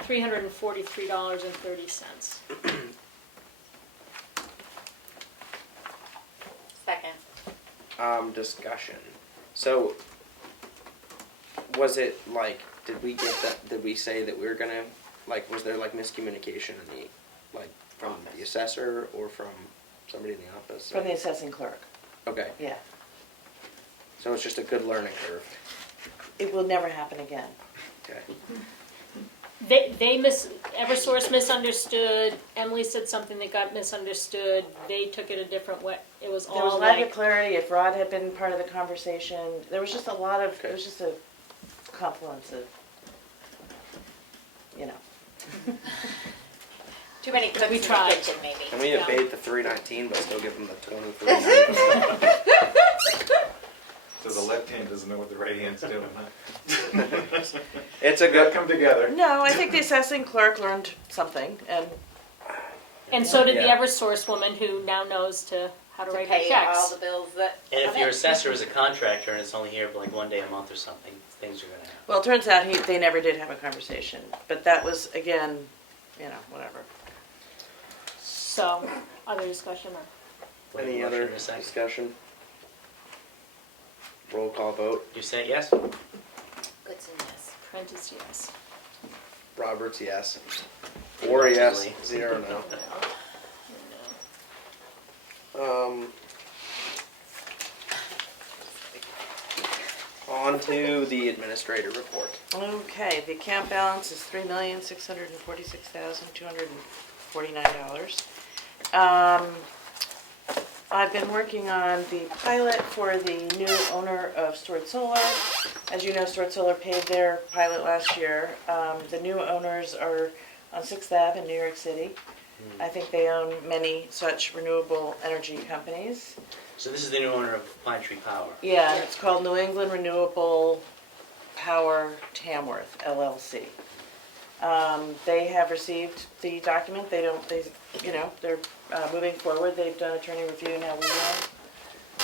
$343.30. Second. Discussion. So, was it like, did we get that, did we say that we were gonna, like, was there like miscommunication in the, like, from the assessor or from somebody in the office? From the assessing clerk, Okay, yeah. so it's just a good learning curve. It will never happen again. Okay. Eversource misunderstood, Emily said something that got misunderstood, they took it a different way, it was There was a all lack of like, clarity, if Rod had been part of the conversation, there was just a lot of, Okay. it was just a confluence of, you know. Too many cooks We in the tried. kitchen, maybe. Can we Yeah. abate the 319 but still give them the 23? So the left hand doesn't know what the right hand's doing, huh? It's a Gotta good. come together. No, I think the assessing clerk learned something, and so did the Yeah. Eversource woman who now knows how to To write her pay all checks. the bills that. And if your assessor is a contractor and it's only here like one day a month or something, things are gonna happen. well, it turns out they never did have a conversation, but that was, again, whatever. So, other discussion or? Any Motion other in a second. discussion? Roll call vote. You say yes? Goodson, yes. Prentice, yes. Roberts, yes. 4 yes, Allegedly. 0 no. On to the administrator report. Okay, the account balance is $3,646,249. I've been working on the pilot for the new owner of Stored Solar. As you know, Stored Solar paid their pilot last year. The new owners are on 6th Ave in New York City. I think they own many such renewable energy companies. So this is the new owner of Pine Tree Power. Yeah, and it's called New England Renewable Power Tamworth, LLC. They have received the document, they're moving forward, they've done attorney review, now we know.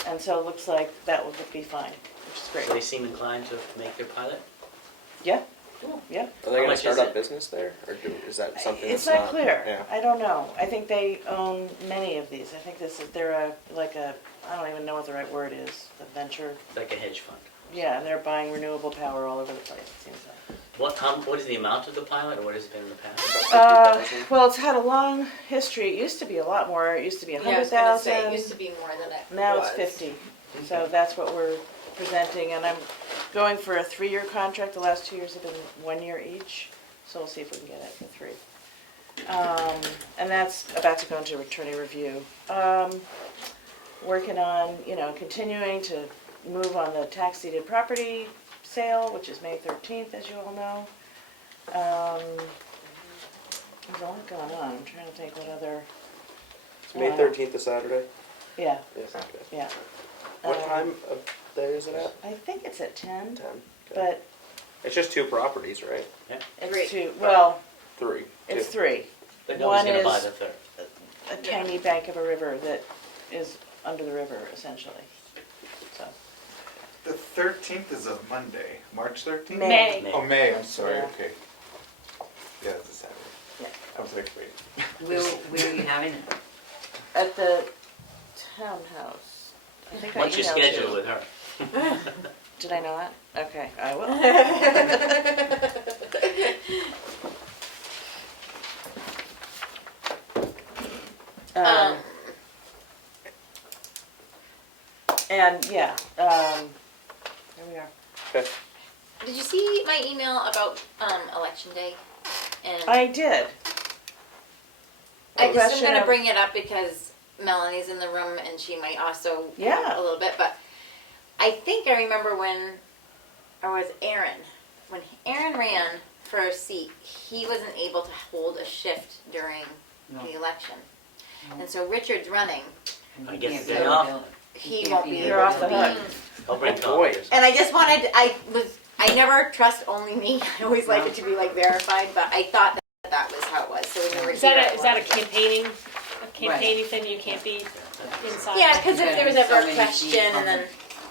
And so it looks like that will be fine, which is So they great. seem inclined to make their pilot? Yeah, yeah. Are they How gonna much start is up it? business there, or is that something It's that's not clear, Yeah. I don't know. I think they own many of these. I think they're I don't even know what the right word is, a venture. Like a hedge fund? Yeah, and they're buying renewable power all over the place, it seems like. What is the amount of the pilot, or what has it been in the past? About 50,000? Well, it's had a long history. It used to be a lot more. It used to be Yeah, I was gonna say, it 100,000. used to be more than it Now was. it's 50. So that's what we're presenting, and I'm going for a 3-year contract. The last 2 years have been 1 year each, so we'll see if we can get it for 3. And that's about to go into attorney review. Working on, continuing to move on the tax deeded property sale, which is May 13th, as you all know. There's a lot going on. I'm trying to think what other. Is May 13th a Saturday? Yeah, Yes, okay. yeah. What Um, time of day is it at? I think it's at 10, 10. Okay. but It's just 2 properties, right? it's two. Well, 3. it's 2. 3. But nobody's One gonna buy is the third. a tiny bank of a river that is under the river, essentially. So The 13th is a Monday, March 13th? May. May. Oh, May, I'm sorry, Yeah. okay. Yeah, it's a Saturday. Yeah. I was like, wait. Where are you having it? At the townhouse. I think What's your emailed schedule you. with her? Did I know that? Okay, I will. And yeah, there we are. Okay. Did you see my email about election day? And I did. I just am Question gonna of- bring it up because Melanie's in the room and she might also Yeah. help a little bit. But I think I remember when, or was Aaron, when Aaron ran for a seat, he wasn't able to hold a shift during the election, and so Richard's running. I get the day off. He won't be You're able off to the be. hook. I'll bring boy. coffee or something. And I just wanted, I never trust only me. I always like it to be like verified, but I thought that was how it was. So when we were Is that here, a, is that a campaigning thing? You can't be inside? Yeah, because if there was ever So a many question feet and from then.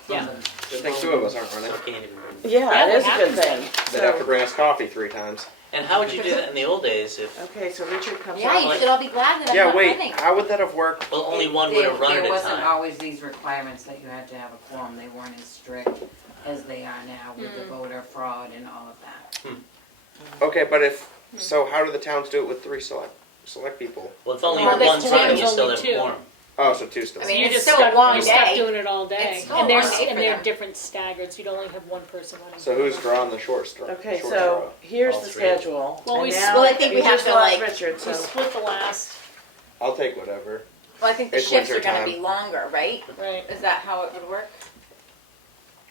Yeah. I think 2 of us aren't running. So can't even remember. Yeah, Yeah, it is a that good happens. thing. They'd have to bring us coffee 3 times. And how would you do that in the old days if, Okay, so Richard comes Yeah, on. you should all be glad that I'm Yeah, not wait, running. how would that have worked? well, only one would have run at There a wasn't time? always these requirements that you had to have a quorum. They weren't as strict as they are now with the voter fraud and all of that. Okay, but if, so how do the towns do it with 3 select people? Well, if only Well, this one's running, you one's still only have 2. quorum. Oh, so 2 still. I mean, You it's just still stuck, a long you're stuck day. doing it all day. It's still And a they're, long day for and they're them. different staggered, so you'd only have one person running. So who's drawing the short straw? Okay, short so here's All the 3. schedule. Well, And we now Well, I think we have just to, lost like- Richard, We so. split the last, straw? I'll take whatever. Well, I think the It's shifts are winter going to time. be longer, right? right, Is that how it would work?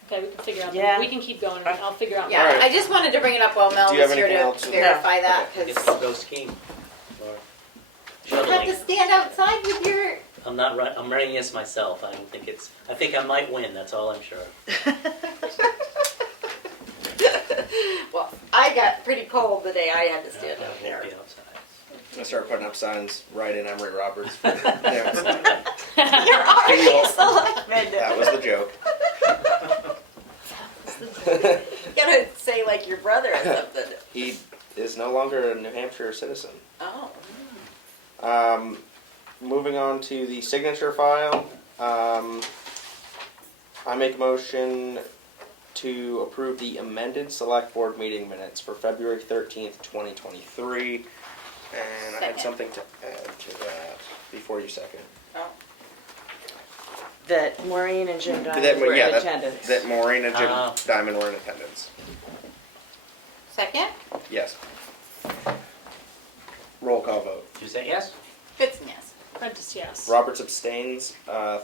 okay, we can figure out, Yeah. we can keep going, I'll figure out. Yeah, Alright. I just wanted to bring it up while Mel Do you was have here anything to else? verify that, I guess because I'll go skiing. Or you have to shoveling. stand outside with your. I'm not run, I'm running this myself. I don't think it's, I think I might win, that's all I'm sure of. Well, I got pretty cold the day I had to I stand out won't there. be outside. I start putting up signs right in Emery Roberts. Yeah, You're already selectmen. that was the joke. You gotta say like your brother or something. He is no longer a New Hampshire citizen. Oh. Moving on to the signature file. I make a motion to approve the amended select board meeting minutes for February 13th, 2023. And I had Second. something to add to that before you second. Oh. That Maureen and Jim Diamond That, were yeah, in that, attendance. that Maureen and Jim Ah. Diamond were in attendance. Second? Yes. Roll call vote. Did you say yes? Goodson, yes. Prentice, yes. Roberts abstains,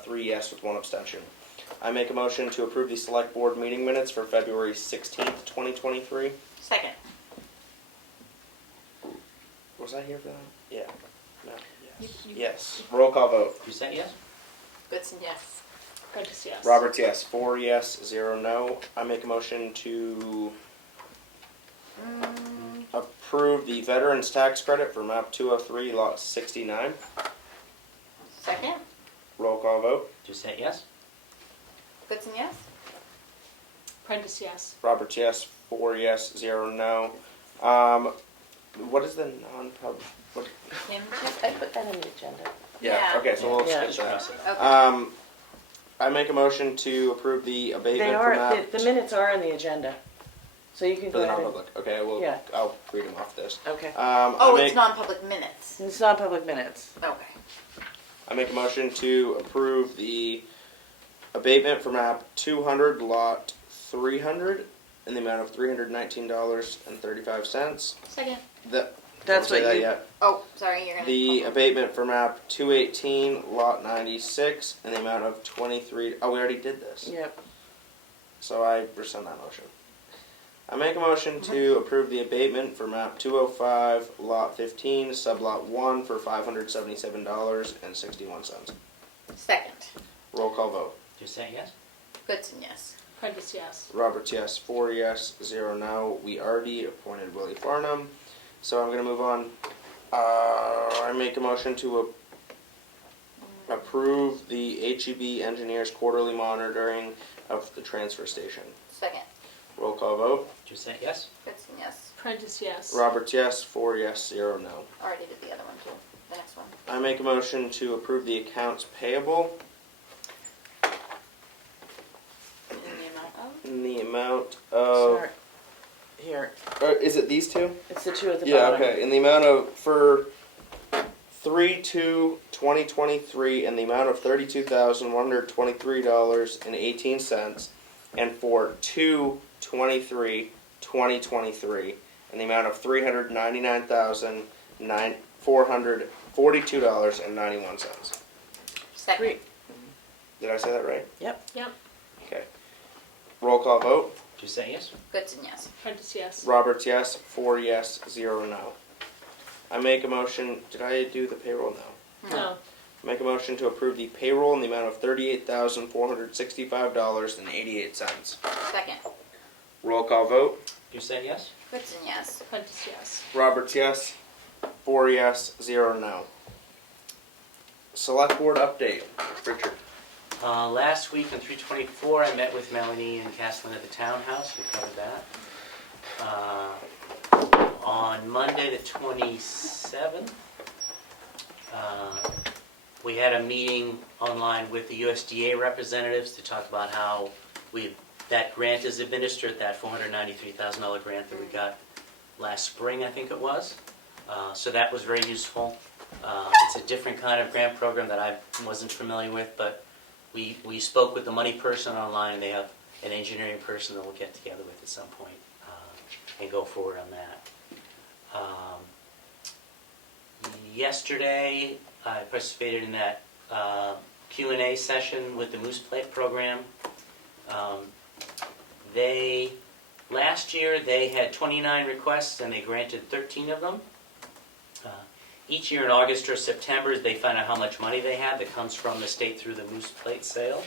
3 yes with 1 abstention. I make a motion to approve the select board meeting minutes for February 16th, 2023. Second. Was I here for that? Yeah. No. Yes. Yes. Roll call vote. You said yes? Goodson, yes. Prentice, yes. Roberts, yes. 4 yes, 0 no. I make a motion to approve the veterans tax credit for map 203, lot 69. Second. Roll call vote. Did you say yes? Goodson, yes. Prentice, yes. Roberts, yes. 4 yes, 0 no. What is the non-pub? What? Kim, I put that on the agenda. Yeah. Yeah. Okay, so we'll Yeah. skip that. Okay. I make a motion to approve the abatement They for are, map the minutes are on the agenda. So you can for go the ahead and, non-public. Okay, well, Yeah. I'll read them off this. okay. Oh, I it's make, non-public minutes. It's not public minutes. Okay. I make a motion to approve the abatement for map 200, lot 300, in the amount of $319.35. Second. That's Don't say what that you- yet. Oh, sorry, you're gonna. The abatement for map 218, lot 96, in the amount of 23. Oh, we already did this. Yep. So I rescind that motion. I make a motion to approve the abatement for map 205, lot 15, sublot 1 for $577.61. Second. Roll call vote. Just say yes? Goodson, yes. Prentice, yes. Roberts, yes. 4 yes, 0 no. We already appointed Willie Farnham. So I'm going to move on. I make a motion to approve the HEB engineers quarterly monitoring of the transfer station. Second. Roll call vote. Just say yes? Goodson, yes. Prentice, yes. Roberts, yes. 4 yes, 0 no. Already did the other one too. The next one. I make a motion to approve the accounts payable In the amount of? in the amount of... Sorry. Here, is it these two? it's the two at the Yeah, bottom. okay. In the amount of, for 3/2/2023, in the amount of $32,123.18, and for 2/23/2023, in the amount of $399,442.91. Second. Three. Did I say that right? Yep. Okay. Roll call vote. Just say yes? Goodson, yes. Prentice, yes. Roberts, yes. 4 yes, 0 no. I make a motion. Did I do the payroll? No. No. Make a motion to approve the payroll in the amount of $38,465.88. Second. Roll call vote. Just say yes? Goodson, yes. Prentice, yes. Roberts, yes. 4 yes, 0 no. Select board update. Richard. Last week on 3/24, I met with Melanie and Caslin at the townhouse. We covered that. On Monday the 27th, we had a meeting online with the USDA representatives to talk about how that grant is administered, that $493,000 grant that we got last spring, I think it was. So that was very useful. It's a different kind of grant program that I wasn't familiar with, but we spoke with the money person online, and they have an engineering person that we'll get together with at some point and go forward on that. Yesterday, I participated in that Q&A session with the Moose Plate program. Last year they had 29 requests and they granted 13 of them. Each year in August or September, they find out how much money they have that comes from the state through the Moose Plate sales.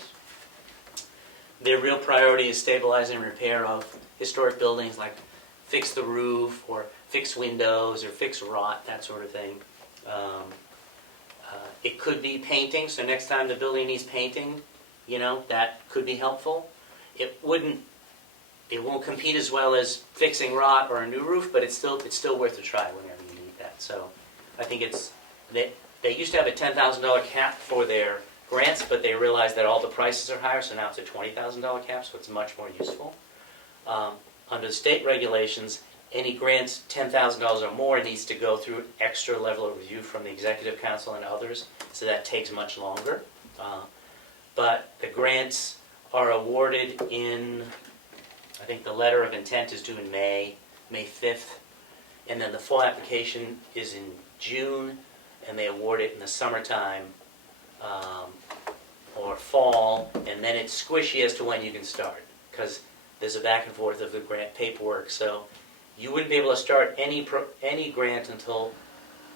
Their real priority is stabilizing and repair of historic buildings, like fix the roof or fix windows or fix rot, that sort of thing. It could be painting, so next time the building needs painting, that could be helpful. It won't compete as well as fixing rot or a new roof, but it's still worth a try whenever you need that. So I think they used to have a $10,000 cap for their grants, but they realized that all the prices are higher, so now it's a $20,000 cap, so it's much more useful. Under the state regulations, any grants $10,000 or more needs to go through an extra level of review from the Executive Council and others, so that takes much longer. But the grants are awarded in, I think the letter of intent is due in May 5th, and then the full application is in June, and they award it in the summertime or fall, and then it's squishy as to when you can start, because there's a back and forth of the grant paperwork. So you wouldn't be able to start any grant until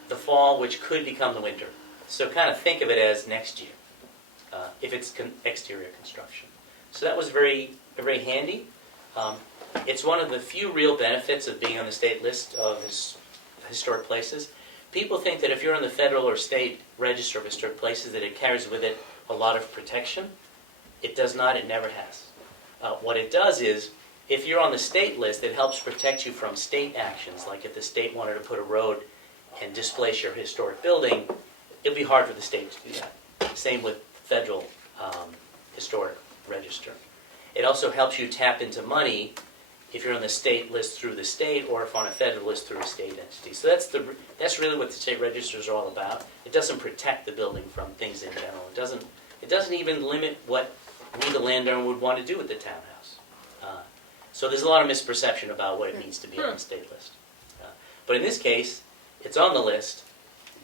the fall, which could become the winter. So kind of think of it as next year, if it's exterior construction. So that was very, very handy. It's one of the few real benefits of being on the state list of historic places. People think that if you're on the federal or state register of historic places that it carries with it a lot of protection. It does not, it never has. What it does is, if you're on the state list, it helps protect you from state actions. Like if the state wanted to put a road and displace your historic building, it'd be hard for the state to do that. Same with federal historic register. It also helps you tap into money if you're on the state list through the state, or if on a federal list through a state entity. So that's really what the state registers are all about. It doesn't protect the building from things in general. It doesn't even limit what we, the landowner, would want to do with the townhouse. So there's a lot of misperception about what it means to be on the state list. But in this case, it's on the list.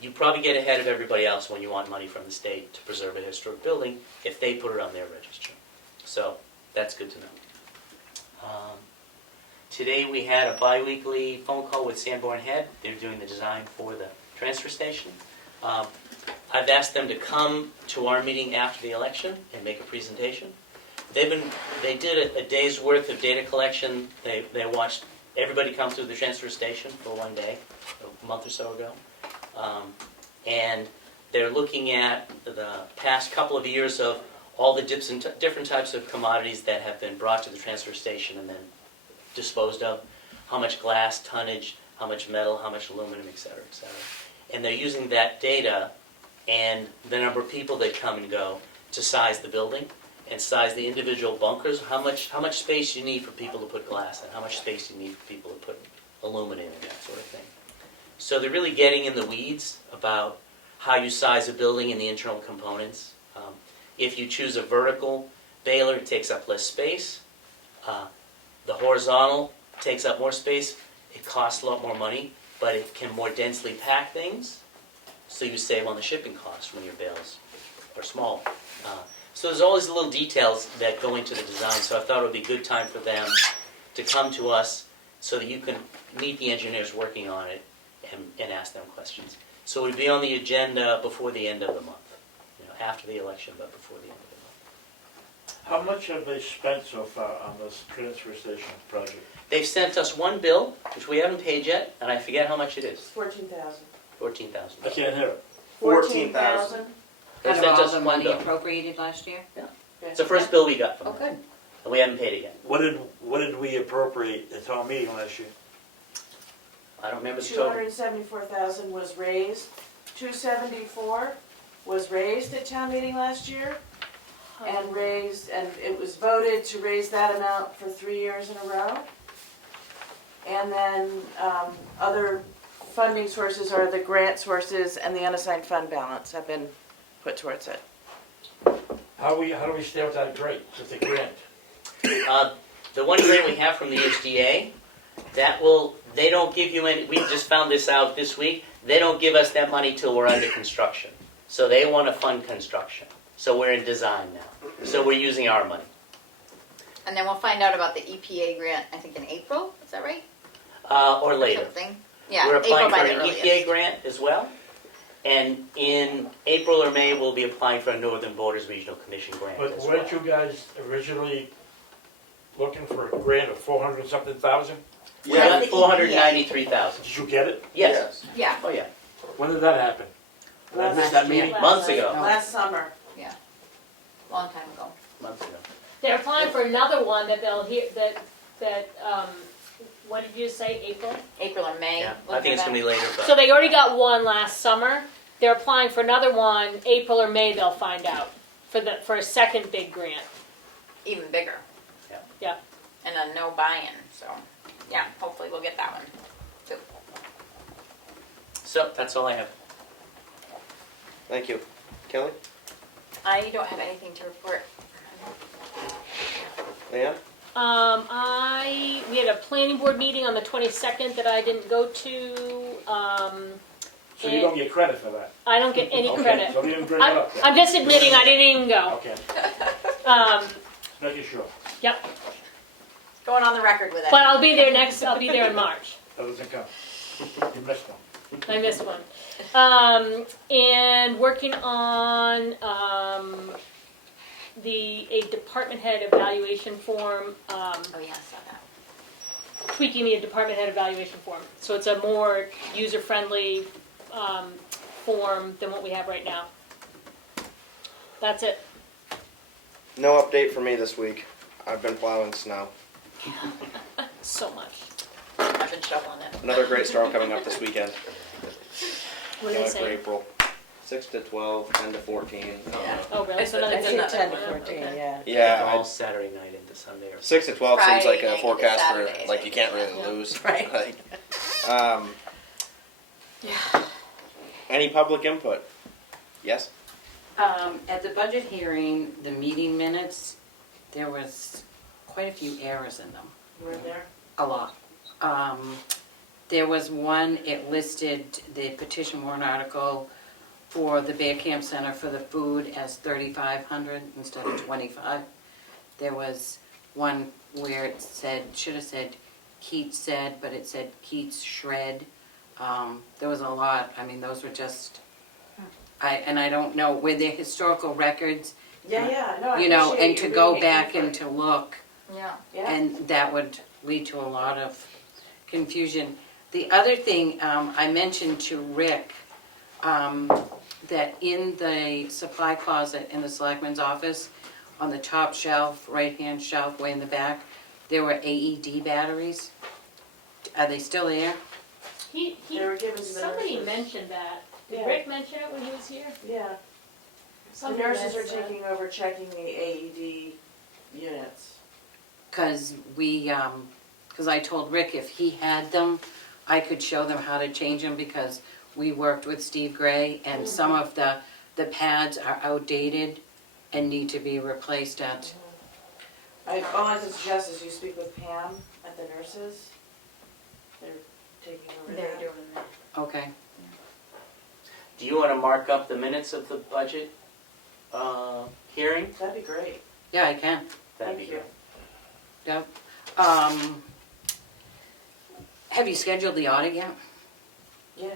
You probably get ahead of everybody else when you want money from the state to preserve a historic building if they put it on their register. So that's good to know. Today we had a bi-weekly phone call with Sanborn Head. They're doing the design for the transfer station. I've asked them to come to our meeting after the election and make a presentation. They did a day's worth of data collection. They watched everybody come through the transfer station for one day, a month or so ago. And they're looking at the past couple of years of all the different types of commodities that have been brought to the transfer station and then disposed of, how much glass, tonnage, how much metal, how much aluminum, et cetera, et cetera. And they're using that data and the number of people that come and go to size the building and size the individual bunkers, how much space you need for people to put glass in, how much space you need for people to put aluminum in, and that sort of thing. So they're really getting in the weeds about how you size a building and the internal components. If you choose a vertical baler, it takes up less space. The horizontal takes up more space. It costs a lot more money, but it can more densely pack things, so you save on the shipping costs when your bales are small. So there's all these little details that go into the design, so I thought it would be a good time for them to come to us so that you can meet the engineers working on it and ask them questions. So it would be on the agenda before the end of the month. After the election, but before the end of the month. How much have they spent so far on this transfer station project? They've sent us one bill, which we haven't paid yet, and I forget how much it is. 14,000. $14,000. I can't hear it. 14,000. They Out of sent all us the one money bill. appropriated last year? It's the first bill we got from Oh, them, good. and we haven't paid it yet. What did we appropriate at town meeting last year? I don't remember the total. 274,000 was raised. 274 was raised at town meeting last year, and it was voted to raise that amount for 3 years in a row. And then other funding sources are the grant sources and the unassigned fund balance have been put towards it. How do we stay with that grant, with the grant? The one grant we have from the HDA, they don't give you any, we just found this out this week, they don't give us that money till we're under construction. So they want to fund construction. So we're in design now. So we're using our money. And then we'll find out about the EPA grant, I think in April, is that right? Or later. Something. Yeah, We're applying April for by the an earliest. EPA grant as well. And in April or May, we'll be applying for a Northern Borders Regional Commission grant But as well. weren't you guys originally looking for a grant of 400-something thousand? We got 493,000. Did you get it? Yes. Yeah, Oh, yeah. When did that happen? Did I miss Last that year. meeting? Months ago. Last summer. long time ago. Months ago. They're applying for another one that they'll hear, what did you say, April? April or May. Yeah, look I think for it's going to that. be later, but. So they already got one last summer. They're applying for another one, April or May, they'll find out, for a second big grant. Even bigger. Yeah. And a no buy-in, so, yeah, hopefully we'll get that one. too. So that's all I have. Thank you. Kelly? I don't have anything to report. Leanne? We had a planning board meeting on the 22nd that I didn't go to. So you don't get credit for that? I don't get any Okay, credit. so you didn't bring it up then? I'm just admitting I didn't even go. Okay, Um, making sure. yep, Going on the record with it. but I'll be there in March. That doesn't count. You missed one. I missed one. And working on a department head evaluation form, Oh, yeah, I saw that. tweaking the department head evaluation form. So it's a more user-friendly form than what we have right now. That's it. No update for me this week. I've been plowing snow. So much. I've been shoveling it. Another great storm coming up this weekend. What do they Going for say? April. 6 to 12, 10 to 14. Yeah. Oh, really? So another I good think 10 to one. 14, Okay. yeah. Yeah, All Saturday night into Sunday. Or 6 to 12 seems like Friday a night to forecast Saturday, for I like think. you can't really Yeah. lose. Right. Like, Yeah. any public input? Yes. At the budget hearing, the meeting minutes, there was quite a few errors in them. Were there? A lot. There was one, it listed the petition warrant article for the Bear Camp Center for the food as $3,500 instead of $25. There was one where it said, should have said Keats said, but it said Keats shred. There was a lot, I mean, those were just, I don't know, were there historical records? Yeah, no, I You know, appreciate and to you go reading back it. and to look, Yeah. Yeah. and that would lead to a lot of confusion. The other thing, I mentioned to Rick, that in the supply closet in the selectman's office, on the top shelf, right-hand shelf, way in the back, there were AED batteries. Are they still there? He, They were given to the somebody nurses. mentioned that. Did Yeah. Rick mention it when he was here? Yeah. The Somebody nurses are mentioned it. taking over checking the AED units. Because because I told Rick if he had them, I could show them how to change them, because we worked with Steve Gray, and some of the pads are outdated and need to be replaced at. All I can suggest is you speak with Pam at the nurses. They're taking over They're that. doing that. Okay. Do you want to mark up the minutes of the budget hearing? That'd be great. Yeah, I can. That'd be Thank you. great. Yep. Have you scheduled the audit yet? Yeah.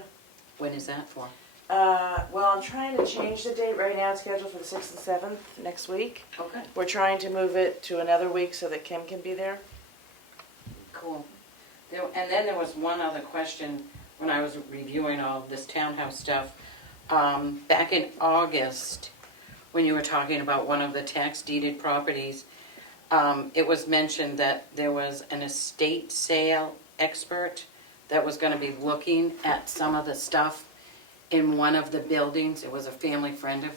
When is that for? Well, I'm trying to change the date. Right now it's scheduled for the 6th and 7th next week. Okay. We're trying to move it to another week so that Kim can be there. Cool. And then there was one other question when I was reviewing all this townhouse stuff. Back in August, when you were talking about one of the tax deeded properties, it was mentioned that there was an estate sale expert that was going to be looking at some of the stuff in one of the buildings. It was a family friend of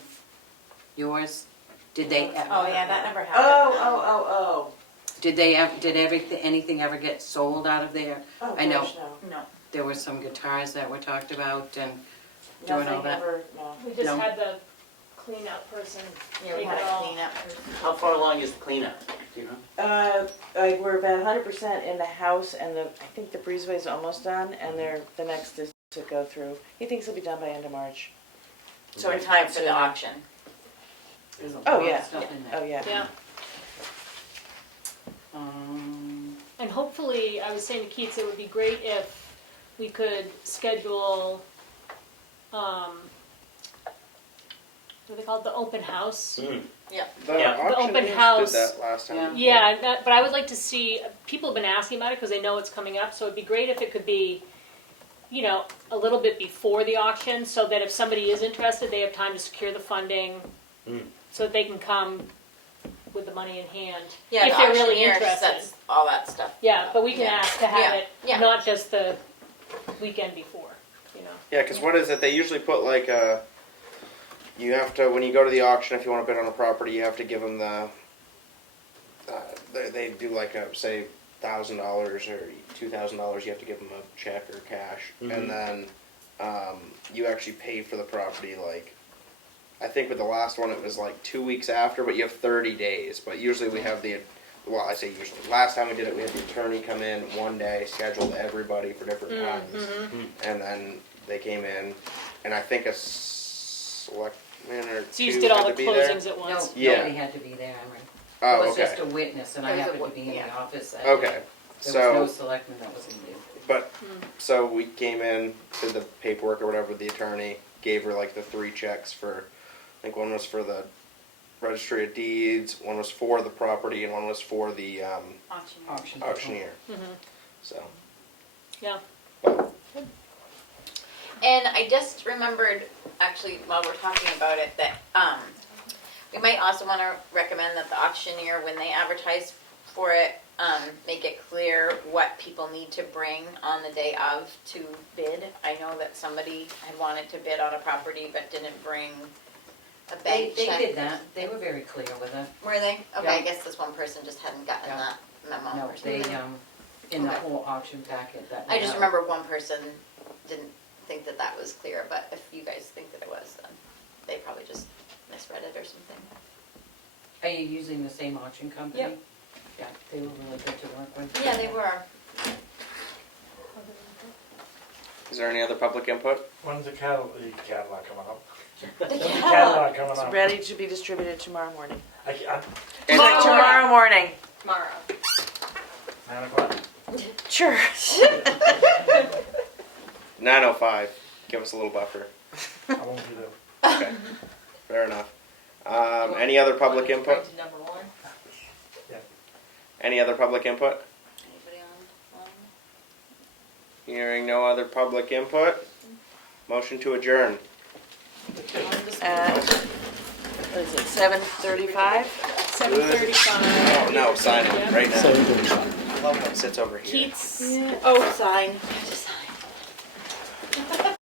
yours. Did they? Oh, yeah, that never happened. Oh. Did anything ever get sold out of there? Oh, I know. gosh, no. No. There were some guitars that were talked about and doing all Nothing that. ever, no. We just No. had the cleanup person Yeah, we take had it a all. cleanup. How far along is the cleanup? Do you know? We're about 100% in the house, and I think the breezeway's almost done, and the next is to go through. He thinks it'll be done by end of March. So in time for the auction. There's a Oh, lot yeah. of stuff in Oh, there. yeah. Yeah, Um, and hopefully, I was saying to Keats, it would be great if we could schedule, what are they called, the open house? The Yeah. The open auctioneers house. did that last time. Yeah, but I would like to see, people have been asking about it because they know it's coming up, so it'd be great if it could be, you know, a little bit before the auction, so that if somebody is interested, they have time to secure the funding, so that they can come with the money in hand. Yeah, if the they're really auctioneer interested. sets all that stuff. Yeah, but we can Yeah. ask to have Yeah. it, Yeah. not just the weekend before, you know. Yeah, because what is it? They usually put like a. You have to, when you go to the auction, if you want to bid on a property, you have to give them the. They do like a say $1,000 or $2,000. You have to give them a check or cash, and then you actually pay for the property. Like, I think with the last one, it was like 2 weeks after, but you have 30 days. But usually we have the. Well, I say usually. Last time we did it, we had the attorney come in one day, scheduled everybody for different times, and then they came in, and I think a selectman or So you two just did all had the to be there. closings at no, once? Yeah. nobody had to be there, Emery. Oh, It was okay. just a witness, and I It was a happened to be in the yeah. office that Okay. day. There So, was no selectman that was in there. but so we came in, did the paperwork or whatever with the attorney, gave her like the 3 checks for, I think one was for the registry of deeds, one was for the property, and one was for the Auctioneer. Auction. auctioneer. Mm-hmm. So. Yeah. And I just remembered, actually, while we're talking about it, that we might also want to recommend that the auctioneer, when they advertise for it, make it clear what people need to bring on the day of to bid. I know that somebody had wanted to bid on a property but didn't bring a bank They check. did that. They were very clear with it. Were they? Okay, Yeah. I guess this one person just hadn't gotten Yeah. that memo No, or they, something. in the Okay. whole auction packet that. I went just out. remember one person didn't think that that was clear, but if you guys think that it was, then they probably just misread it or something. Are you using the same auction company? Yep. Yeah, they were really good to work with. Yeah, they were. Is there any other public input? When's the catalog coming up? The When's the catalog. catalog coming It's up? ready to be distributed tomorrow morning. I'm And Tomorrow morning. Tomorrow. 9 o'clock. Sure. 9:05. Give us a little buffer. I won't be there. Okay. Fair enough. Any other public input? Number one. Any other public input? Anybody on? Hearing no other public input. Motion to adjourn. At, what is it, 7:35? 7:35. Oh, no, sign it right now. 7:35. I love how it sits over here. Keats. Oh, sign. Just sign.